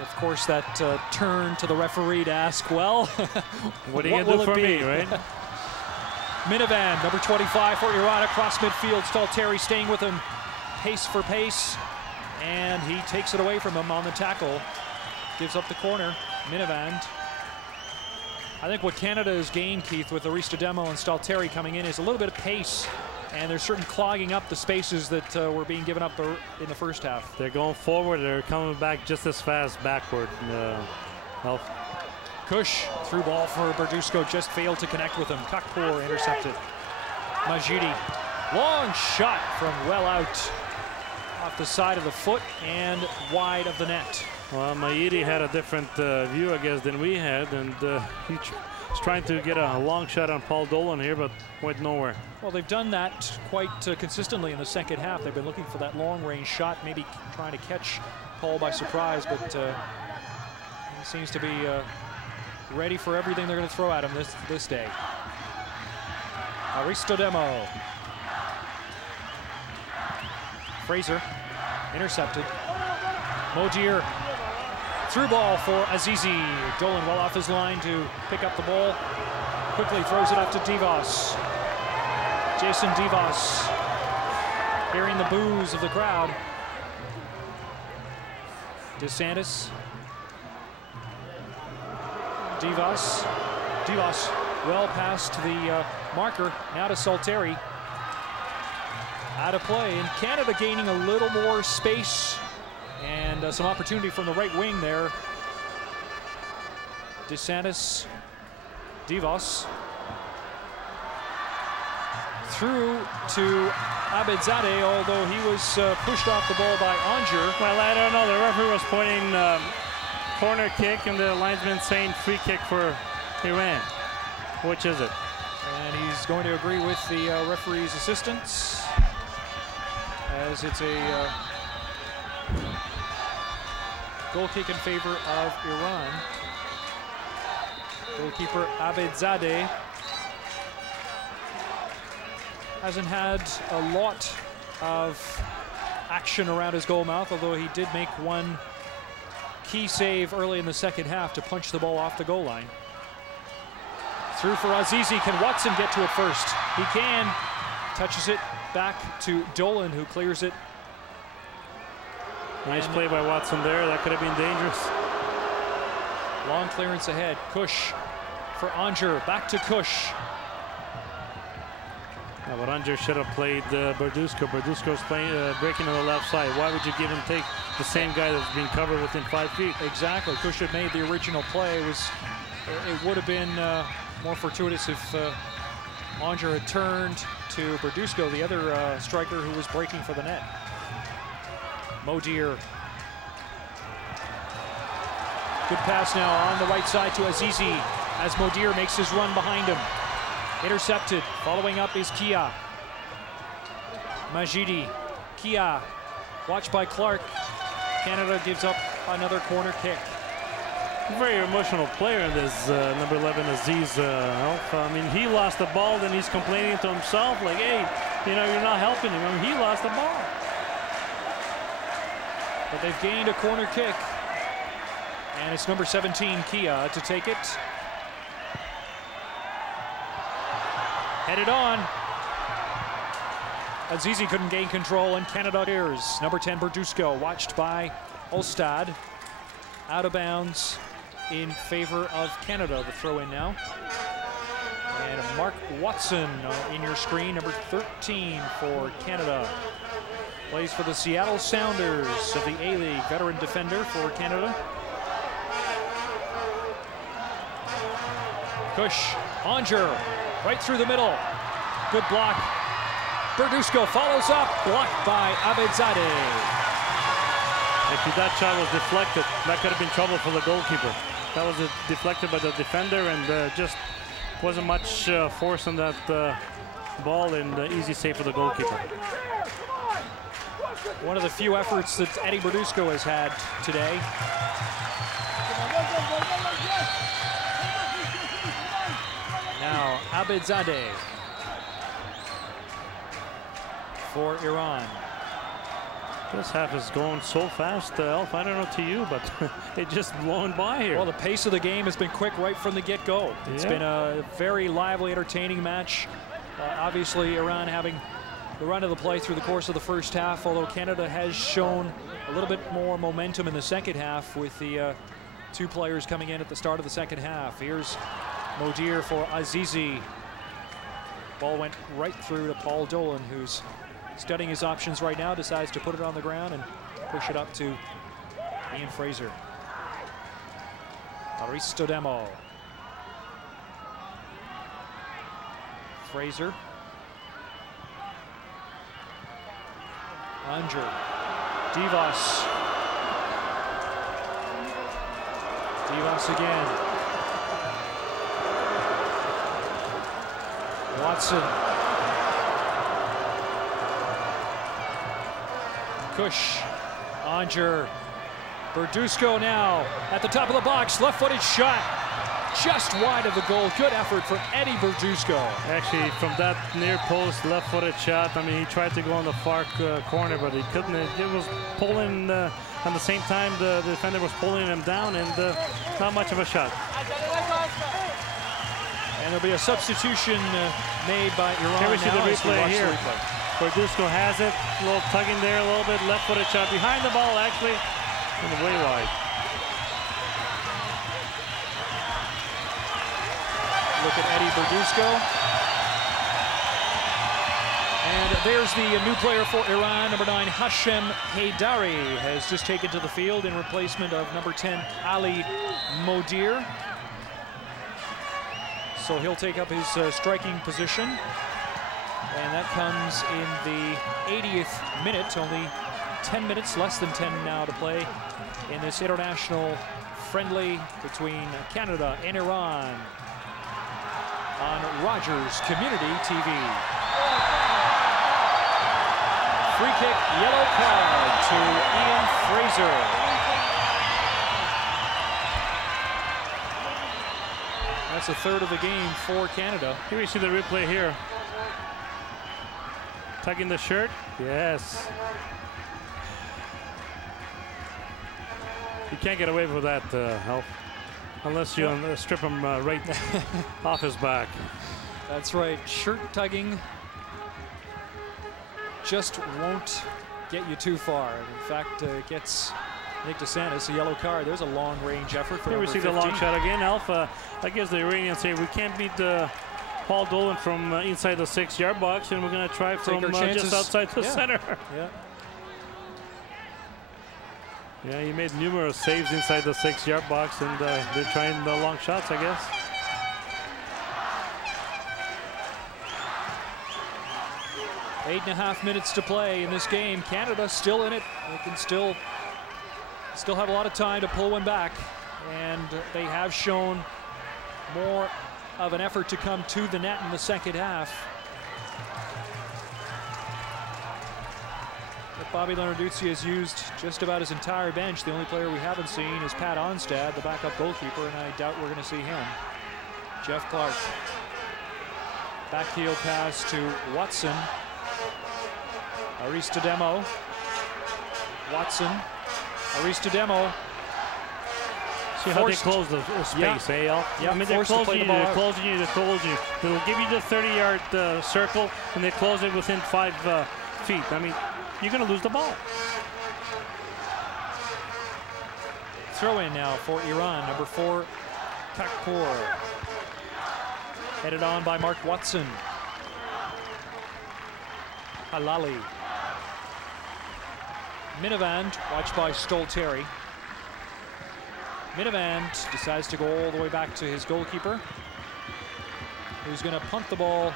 of course that turn to the referee to ask, well, what are you gonna do for me, right? Minivand, number 25 for Iran, across midfield. Stalteri staying with him, pace for pace, and he takes it away from him on the tackle. Gives up the corner. Minivand. I think what Canada has gained, Keith, with Aristodemo and Stalteri coming in is a little bit of pace, and they're certain clogging up the spaces that were being given up in the first half. They're going forward. They're coming back just as fast backward. Cush through ball for Berdusco, just failed to connect with him. Kakpour intercepted. Majidi. Long shot from well out. Off the side of the foot and wide of the net. Well, Majidi had a different view, I guess, than we had, and he's trying to get a long shot on Paul Dolan here, but went nowhere. Well, they've done that quite consistently in the second half. They've been looking for that long-range shot, maybe trying to catch Paul by surprise, but he seems to be ready for everything they're going to throw at him this day. Aristodemo. Fraser intercepted. Modier. Through ball for Azizi. Dolan well off his line to pick up the ball. Quickly throws it up to Devos. Jason Devos, hearing the boos of the crowd. DeSantis. Devos. Devos well past the marker. Now to Salteri. Out of play. And Canada gaining a little more space and some opportunity from the right wing there. DeSantis. Devos. Through to Abidzadeh, although he was pushed off the ball by Onger. Well, I don't know. The referee was pointing corner kick, and the linesman saying free kick for Iran. Which is it? And he's going to agree with the referee's assistants, as it's a goal kick in favor of Iran. Goalkeeper Abidzadeh hasn't had a lot of action around his goal mouth, although he did make one key save early in the second half to punch the ball off the goal line. Through for Azizi. Can Watson get to it first? He can. Touches it back to Dolan, who clears it. Nice play by Watson there. That could have been dangerous. Long clearance ahead. Kush for Onger. Back to Kush. Yeah, but Onger should have played Berdusco. Berdusco's playing breaking on the left side. Why would you give and take the same guy that's been covered within 5 feet? Exactly. Kush had made the original play. It would have been more fortuitous if Onger had turned to Berdusco, the other striker who was breaking for the net. Modir. Good pass now on the right side to Azizi as Modir makes his run behind him. Intercepted. Following up is Kia. Majidi. Kia. Watched by Clark. Canada gives up another corner kick. Very emotional player in this number 11, Aziz Alpha. I mean, he lost the ball, then he's complaining to himself like, hey, you know, you're not helping him. I mean, he lost the ball. But they've gained a corner kick. And it's number 17, Kia, to take it. Headed on. Azizi couldn't gain control, and Canada clears. Number 10, Berdusco, watched by Olstad. Out of bounds in favor of Canada. The throw in now. And Mark Watson in your screen, number 13 for Canada. Plays for the Seattle Sounders of the A-League, veteran defender for Canada. Kush, Onger, right through the middle. Good block. Berdusco follows up, blocked by Abidzadeh. Actually, that shot was deflected. That could have been trouble for the goalkeeper. That was deflected by the defender, and just wasn't much force on that ball, and easy save for the goalkeeper. One of the few efforts that Eddie Berdusco has had today. Now Abidzadeh for Iran. This half is going so fast, Elf. I don't know to you, but it's just blowing by here. Well, the pace of the game has been quick right from the get-go. It's been a very lively, entertaining match. Obviously, Iran having the run of the play through the course of the first half, although Canada has shown a little bit more momentum in the second half with the two players coming in at the start of the second half. Here's Modir for Azizi. Ball went right through to Paul Dolan, who's studying his options right now, decides to put it on the ground and push it up to Ian Fraser. Aristodemo. Fraser. Onger. Devos. Devos again. Watson. Kush, Onger, Berdusco now at the top of the box, left-footed shot, just wide of the goal. Good effort from Eddie Berdusco. Actually, from that near post, left-footed shot, I mean, he tried to go on the far corner, but he couldn't. It was pulling, at the same time, the defender was pulling him down, and not much of a shot. And there'll be a substitution made by Iran. Here we see the replay here. Replay. Berdusco has it, a little tugging there, a little bit, left-footed shot behind the ball, actually. And way wide. Look at Eddie Berdusco. And there's the new player for Iran, number 9, Hashem Haydari, has just taken to the field in replacement of number 10, Ali Modir. So he'll take up his striking position. And that comes in the 80th minute, only 10 minutes, less than 10 now to play in this international friendly between Canada and Iran on Rogers Community TV. Free kick, yellow card to Ian Fraser. That's a third of the game for Canada. Here we see the replay here. Tucking the shirt. Yes. You can't get away with that, Alf, unless you strip him right off his back. That's right. Shirt tugging just won't get you too far. In fact, it gets Nick DeSantis a yellow card. There's a long-range effort for Here we see 15. the long shot again. Alpha, I guess the Iranians say we can't beat Paul Dolan from inside the 6-yard box, and we're going to try from just outside the center. Yeah. Yeah, he made numerous saves inside the 6-yard box, and they're trying the long shots, I guess. Eight and a half minutes to play in this game. Canada still in it. They can still have a lot of time to pull one back, and they have shown more of an effort to come to the net in the second half. But Bobby Lenarduzzi has used just about his entire bench. The only player we haven't seen is Pat Onstad, the backup goalkeeper, and I doubt we're going to see him. Jeff Clark. Backheel pass to Watson. Aristodemo. Watson. Aristodemo. See how they close the space, eh, Al? Yeah, I mean, they're closing you, they're closing you, they're closing you. They'll give you the 30-yard circle, and they close it within 5 feet. I mean, you're going to lose the ball. Throw in now for Iran, number 4, Kakpour. Headed on by Mark Watson. Halali. Minivand, watched by Stolteri. Minivand decides to go all the way back to his goalkeeper, who's going to punt the ball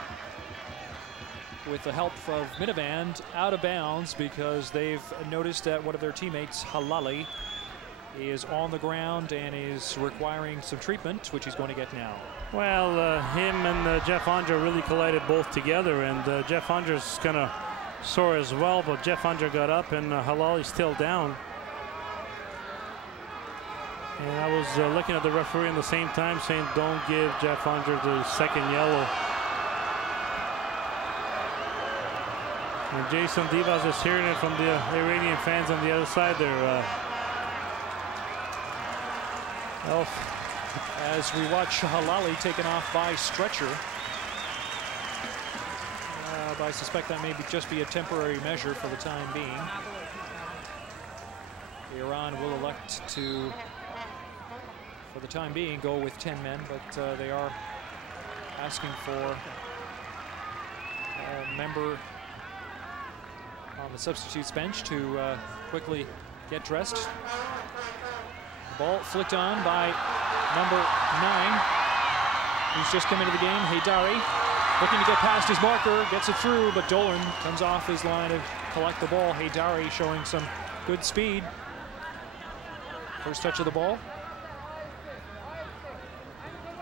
with the help of Minivand out of bounds because they've noticed that one of their teammates, Halali, is on the ground and is requiring some treatment, which he's going to get now. Well, him and Jeff Andre really collided both together, and Jeff Andre's kind of sore as well, but Jeff Andre got up and Halali's still down. And I was looking at the referee at the same time saying, don't give Jeff Andre the second yellow. And Jason Devos is hearing it from the Iranian fans on the other side there. As we watch Halali taken off by stretcher. I suspect that may just be a temporary measure for the time being. Iran will elect to, for the time being, go with 10 men, but they are asking for a member on the substitutes bench to quickly get dressed. Ball flicked on by number 9, who's just come into the game, Haydari. Looking to get past his marker, gets it through, but Dolan comes off his line to collect the ball. Haydari showing some good speed. First touch of the ball.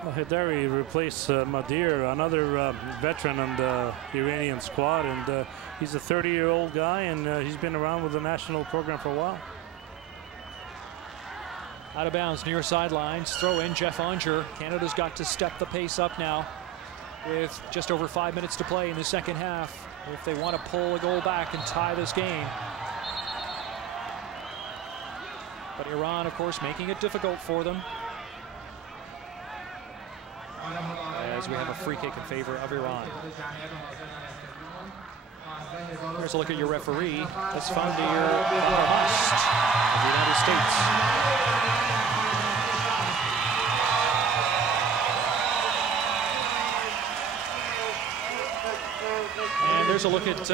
Well, Haydari replaced Madir, another veteran on the Iranian squad, and he's a 30-year-old guy, and he's been around with the national program for a while. Out of bounds, near sidelines. Throw in, Jeff Onger. Canada's got to step the pace up now with just over 5 minutes to play in the second half if they want to pull a goal back and tie this game. But Iran, of course, making it difficult for them, as we have a free kick in favor of Iran. Here's a look at your referee. Esfandiar Bahamast of the United States. And there's a look at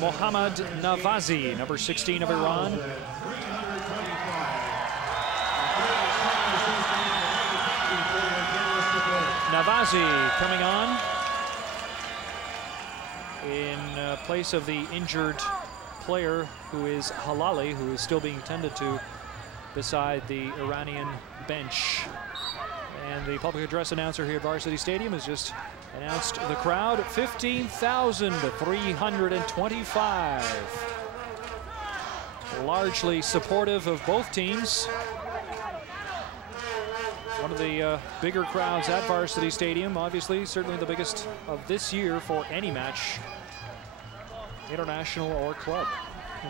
Mohammad Navazi, number 16 of Iran. Navazi coming on in place of the injured player who is Halali, who is still being tended to beside the Iranian bench. And the public address announcer here at Varsity Stadium has just announced the crowd, 15,325. Largely supportive of both teams. One of the bigger crowds at Varsity Stadium, obviously, certainly the biggest of this year for any match, international or club.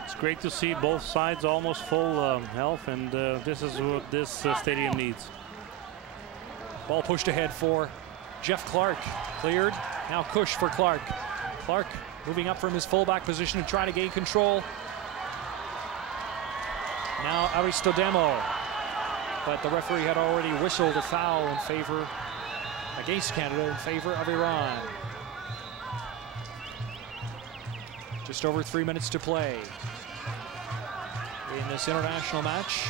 It's great to see both sides almost full health, and this is what this stadium needs. Ball pushed ahead for Jeff Clark, cleared. Now Cush for Clark. Clark moving up from his fullback position and trying to gain control. Now Aristodemo. But the referee had already whistled a foul in favor, against Canada, in favor of Iran. Just over 3 minutes to play in this international match,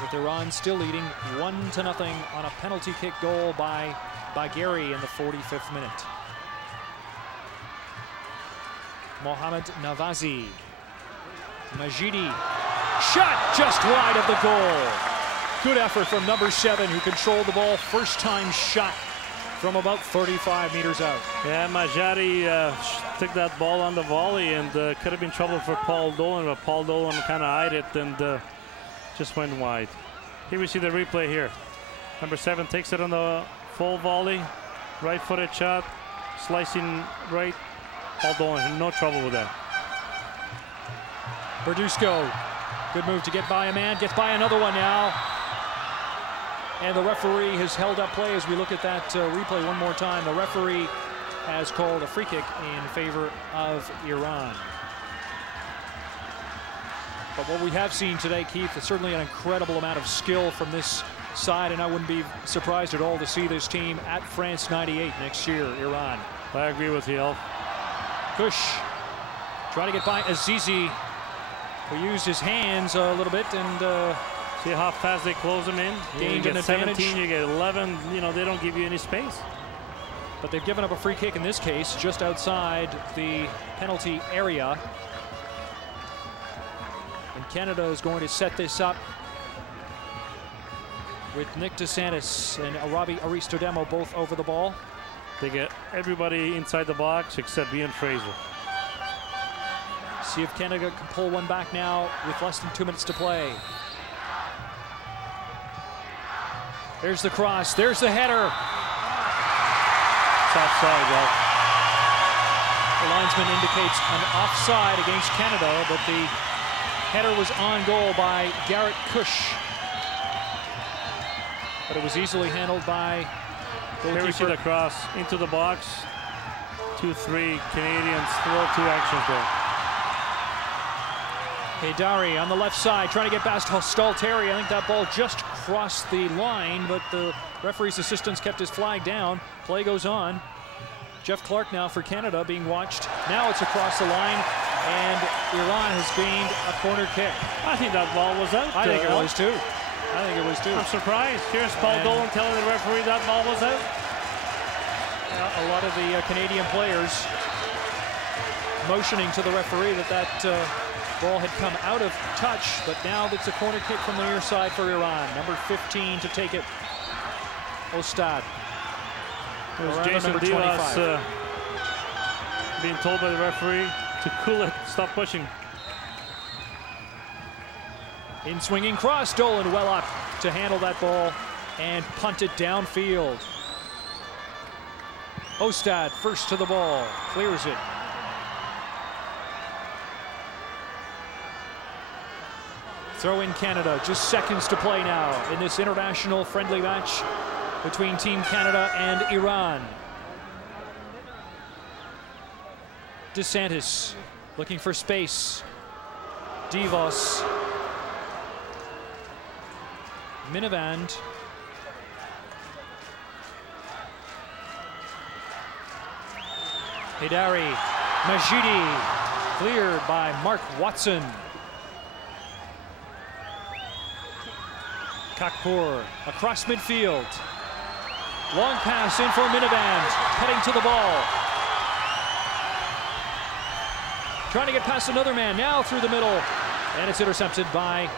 with Iran still leading 1-0 on a penalty kick goal by Gary in the 45th minute. Mohammad Navazi. Majidi. Shot just wide of the goal. Good effort from number 7, who controlled the ball. First time shot from about 35 meters out. Yeah, Majidi took that ball on the volley, and could have been trouble for Paul Dolan, but Paul Dolan kind of eyed it and just went wide. Here we see the replay here. Number 7 takes it on the full volley, right-footed shot, slicing right. Paul Dolan, no trouble with that. Berdusco, good move to get by a man, gets by another one now. And the referee has held up play as we look at that replay one more time. The referee has called a free kick in favor of Iran. But what we have seen today, Keith, is certainly an incredible amount of skill from this side, and I wouldn't be surprised at all to see this team at France 98 next year, Iran. I agree with you, Elf. Kush trying to get by Azizi, who used his hands a little bit, and see how fast they close them in. Gained you an get advantage. 17, you get 11. You know, they don't give you any space. But they've given up a free kick in this case, just outside the penalty area. And Canada is going to set this up with Nick DeSantis and Arabi Aristodemo both over the ball. They get everybody inside the box except Ian Fraser. See if Canada can pull one back now with less than 2 minutes to play. There's the cross, there's the header. It's offside, though. The linesman indicates an offside against Canada, but the header was on goal by Garrett Cush. But it was easily handled by goalkeeper. Here we see the cross into the box. 2-3 Canadians, throw 2 actions there. Haydari on the left side, trying to get past Stalteri. I think that ball just crossed the line, but the referee's assistants kept his flag down. Play goes on. Jeff Clark now for Canada being watched. Now it's across the line, and Iran has gained a corner kick. I think that ball was out. I think it was too. I think it was too. I'm surprised. Here's Paul Dolan telling the referee that ball was out. A lot of the Canadian players motioning to the referee that ball had come out of touch, but now it's a corner kick from the near side for Iran. Number 15 to take it, Ostad. It was Jason Devos being told by the referee to cool it, stop pushing. In swinging cross, Dolan well up to handle that ball and punt it downfield. Ostad first to the ball, clears it. Throw in Canada, just seconds to play now in this international friendly match between Team Canada and Iran. DeSantis looking for space. Devos. Minivand. Hidari. Majidi. Cleared by Mark Watson. Kakpour across midfield. Long pass in for Minivand. Cutting to the ball. Trying to get past another man. Now through the middle. And it's intercepted by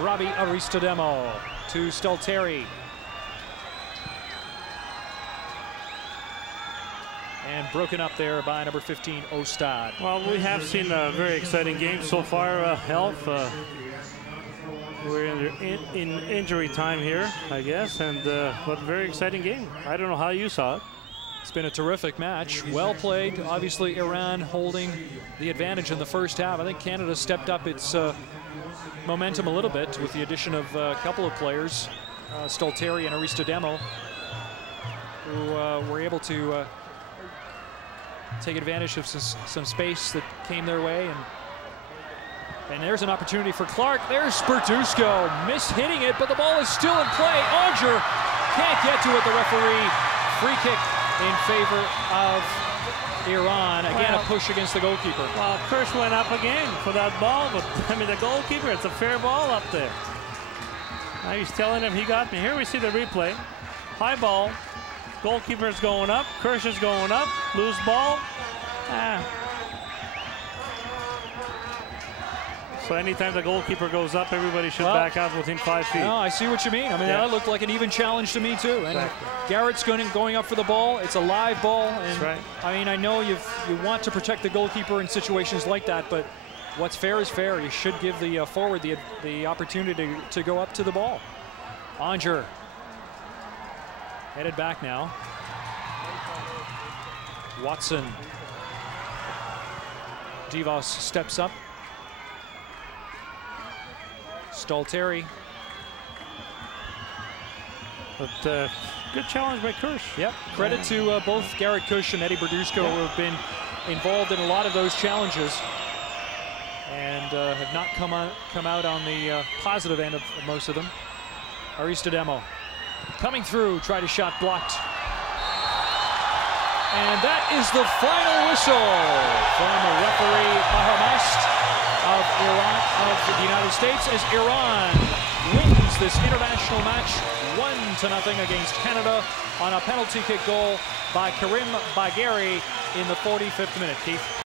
Robbie Aristodemo to Stalteri. And broken up there by number 15, Ostad. Well, we have seen a very exciting game so far, Health. We're in injury time here, I guess, and but very exciting game. I don't know how you saw it. It's been a terrific match. Well played. Obviously, Iran holding the advantage in the first half. I think Canada stepped up its momentum a little bit with the addition of a couple of players, Stalteri and Aristodemo, who were able to take advantage of some space that came their way. And there's an opportunity for Clark. There's Spurtusko, missed hitting it, but the ball is still in play. Onger can't get to it. The referee, free kick in favor of Iran. Again, a push against the goalkeeper. Well, Kirsch went up again for that ball, but I mean, the goalkeeper, it's a fair ball up there. Now he's telling him he got me. Here we see the replay. High ball. Goalkeeper's going up. Kirsch is going up. Loose ball. So anytime the goalkeeper goes up, everybody should back out within 5 feet. No, I see what you mean. I mean, that looked like an even challenge to me, too. And exactly. Garrett's going up for the ball. It's a live ball. And that's right. I mean, I know you want to protect the goalkeeper in situations like that, but what's fair is fair. You should give the forward the opportunity to go up to the ball. Onger headed back now. Watson. Devos steps up. Stalteri. But good challenge by Kirsch. Yep. Credit to both Garrett Kush and Eddie Berdusco, who have been involved in a lot of those challenges and have not come out on the positive end of most of them. Aristodemo coming through, tried a shot blocked. And that is the final whistle from the referee Bahamast of Iran, of the United States, as Iran wins this international match 1-0 against Canada on a penalty kick goal by Karim Bagheri in the 45th minute. Keith.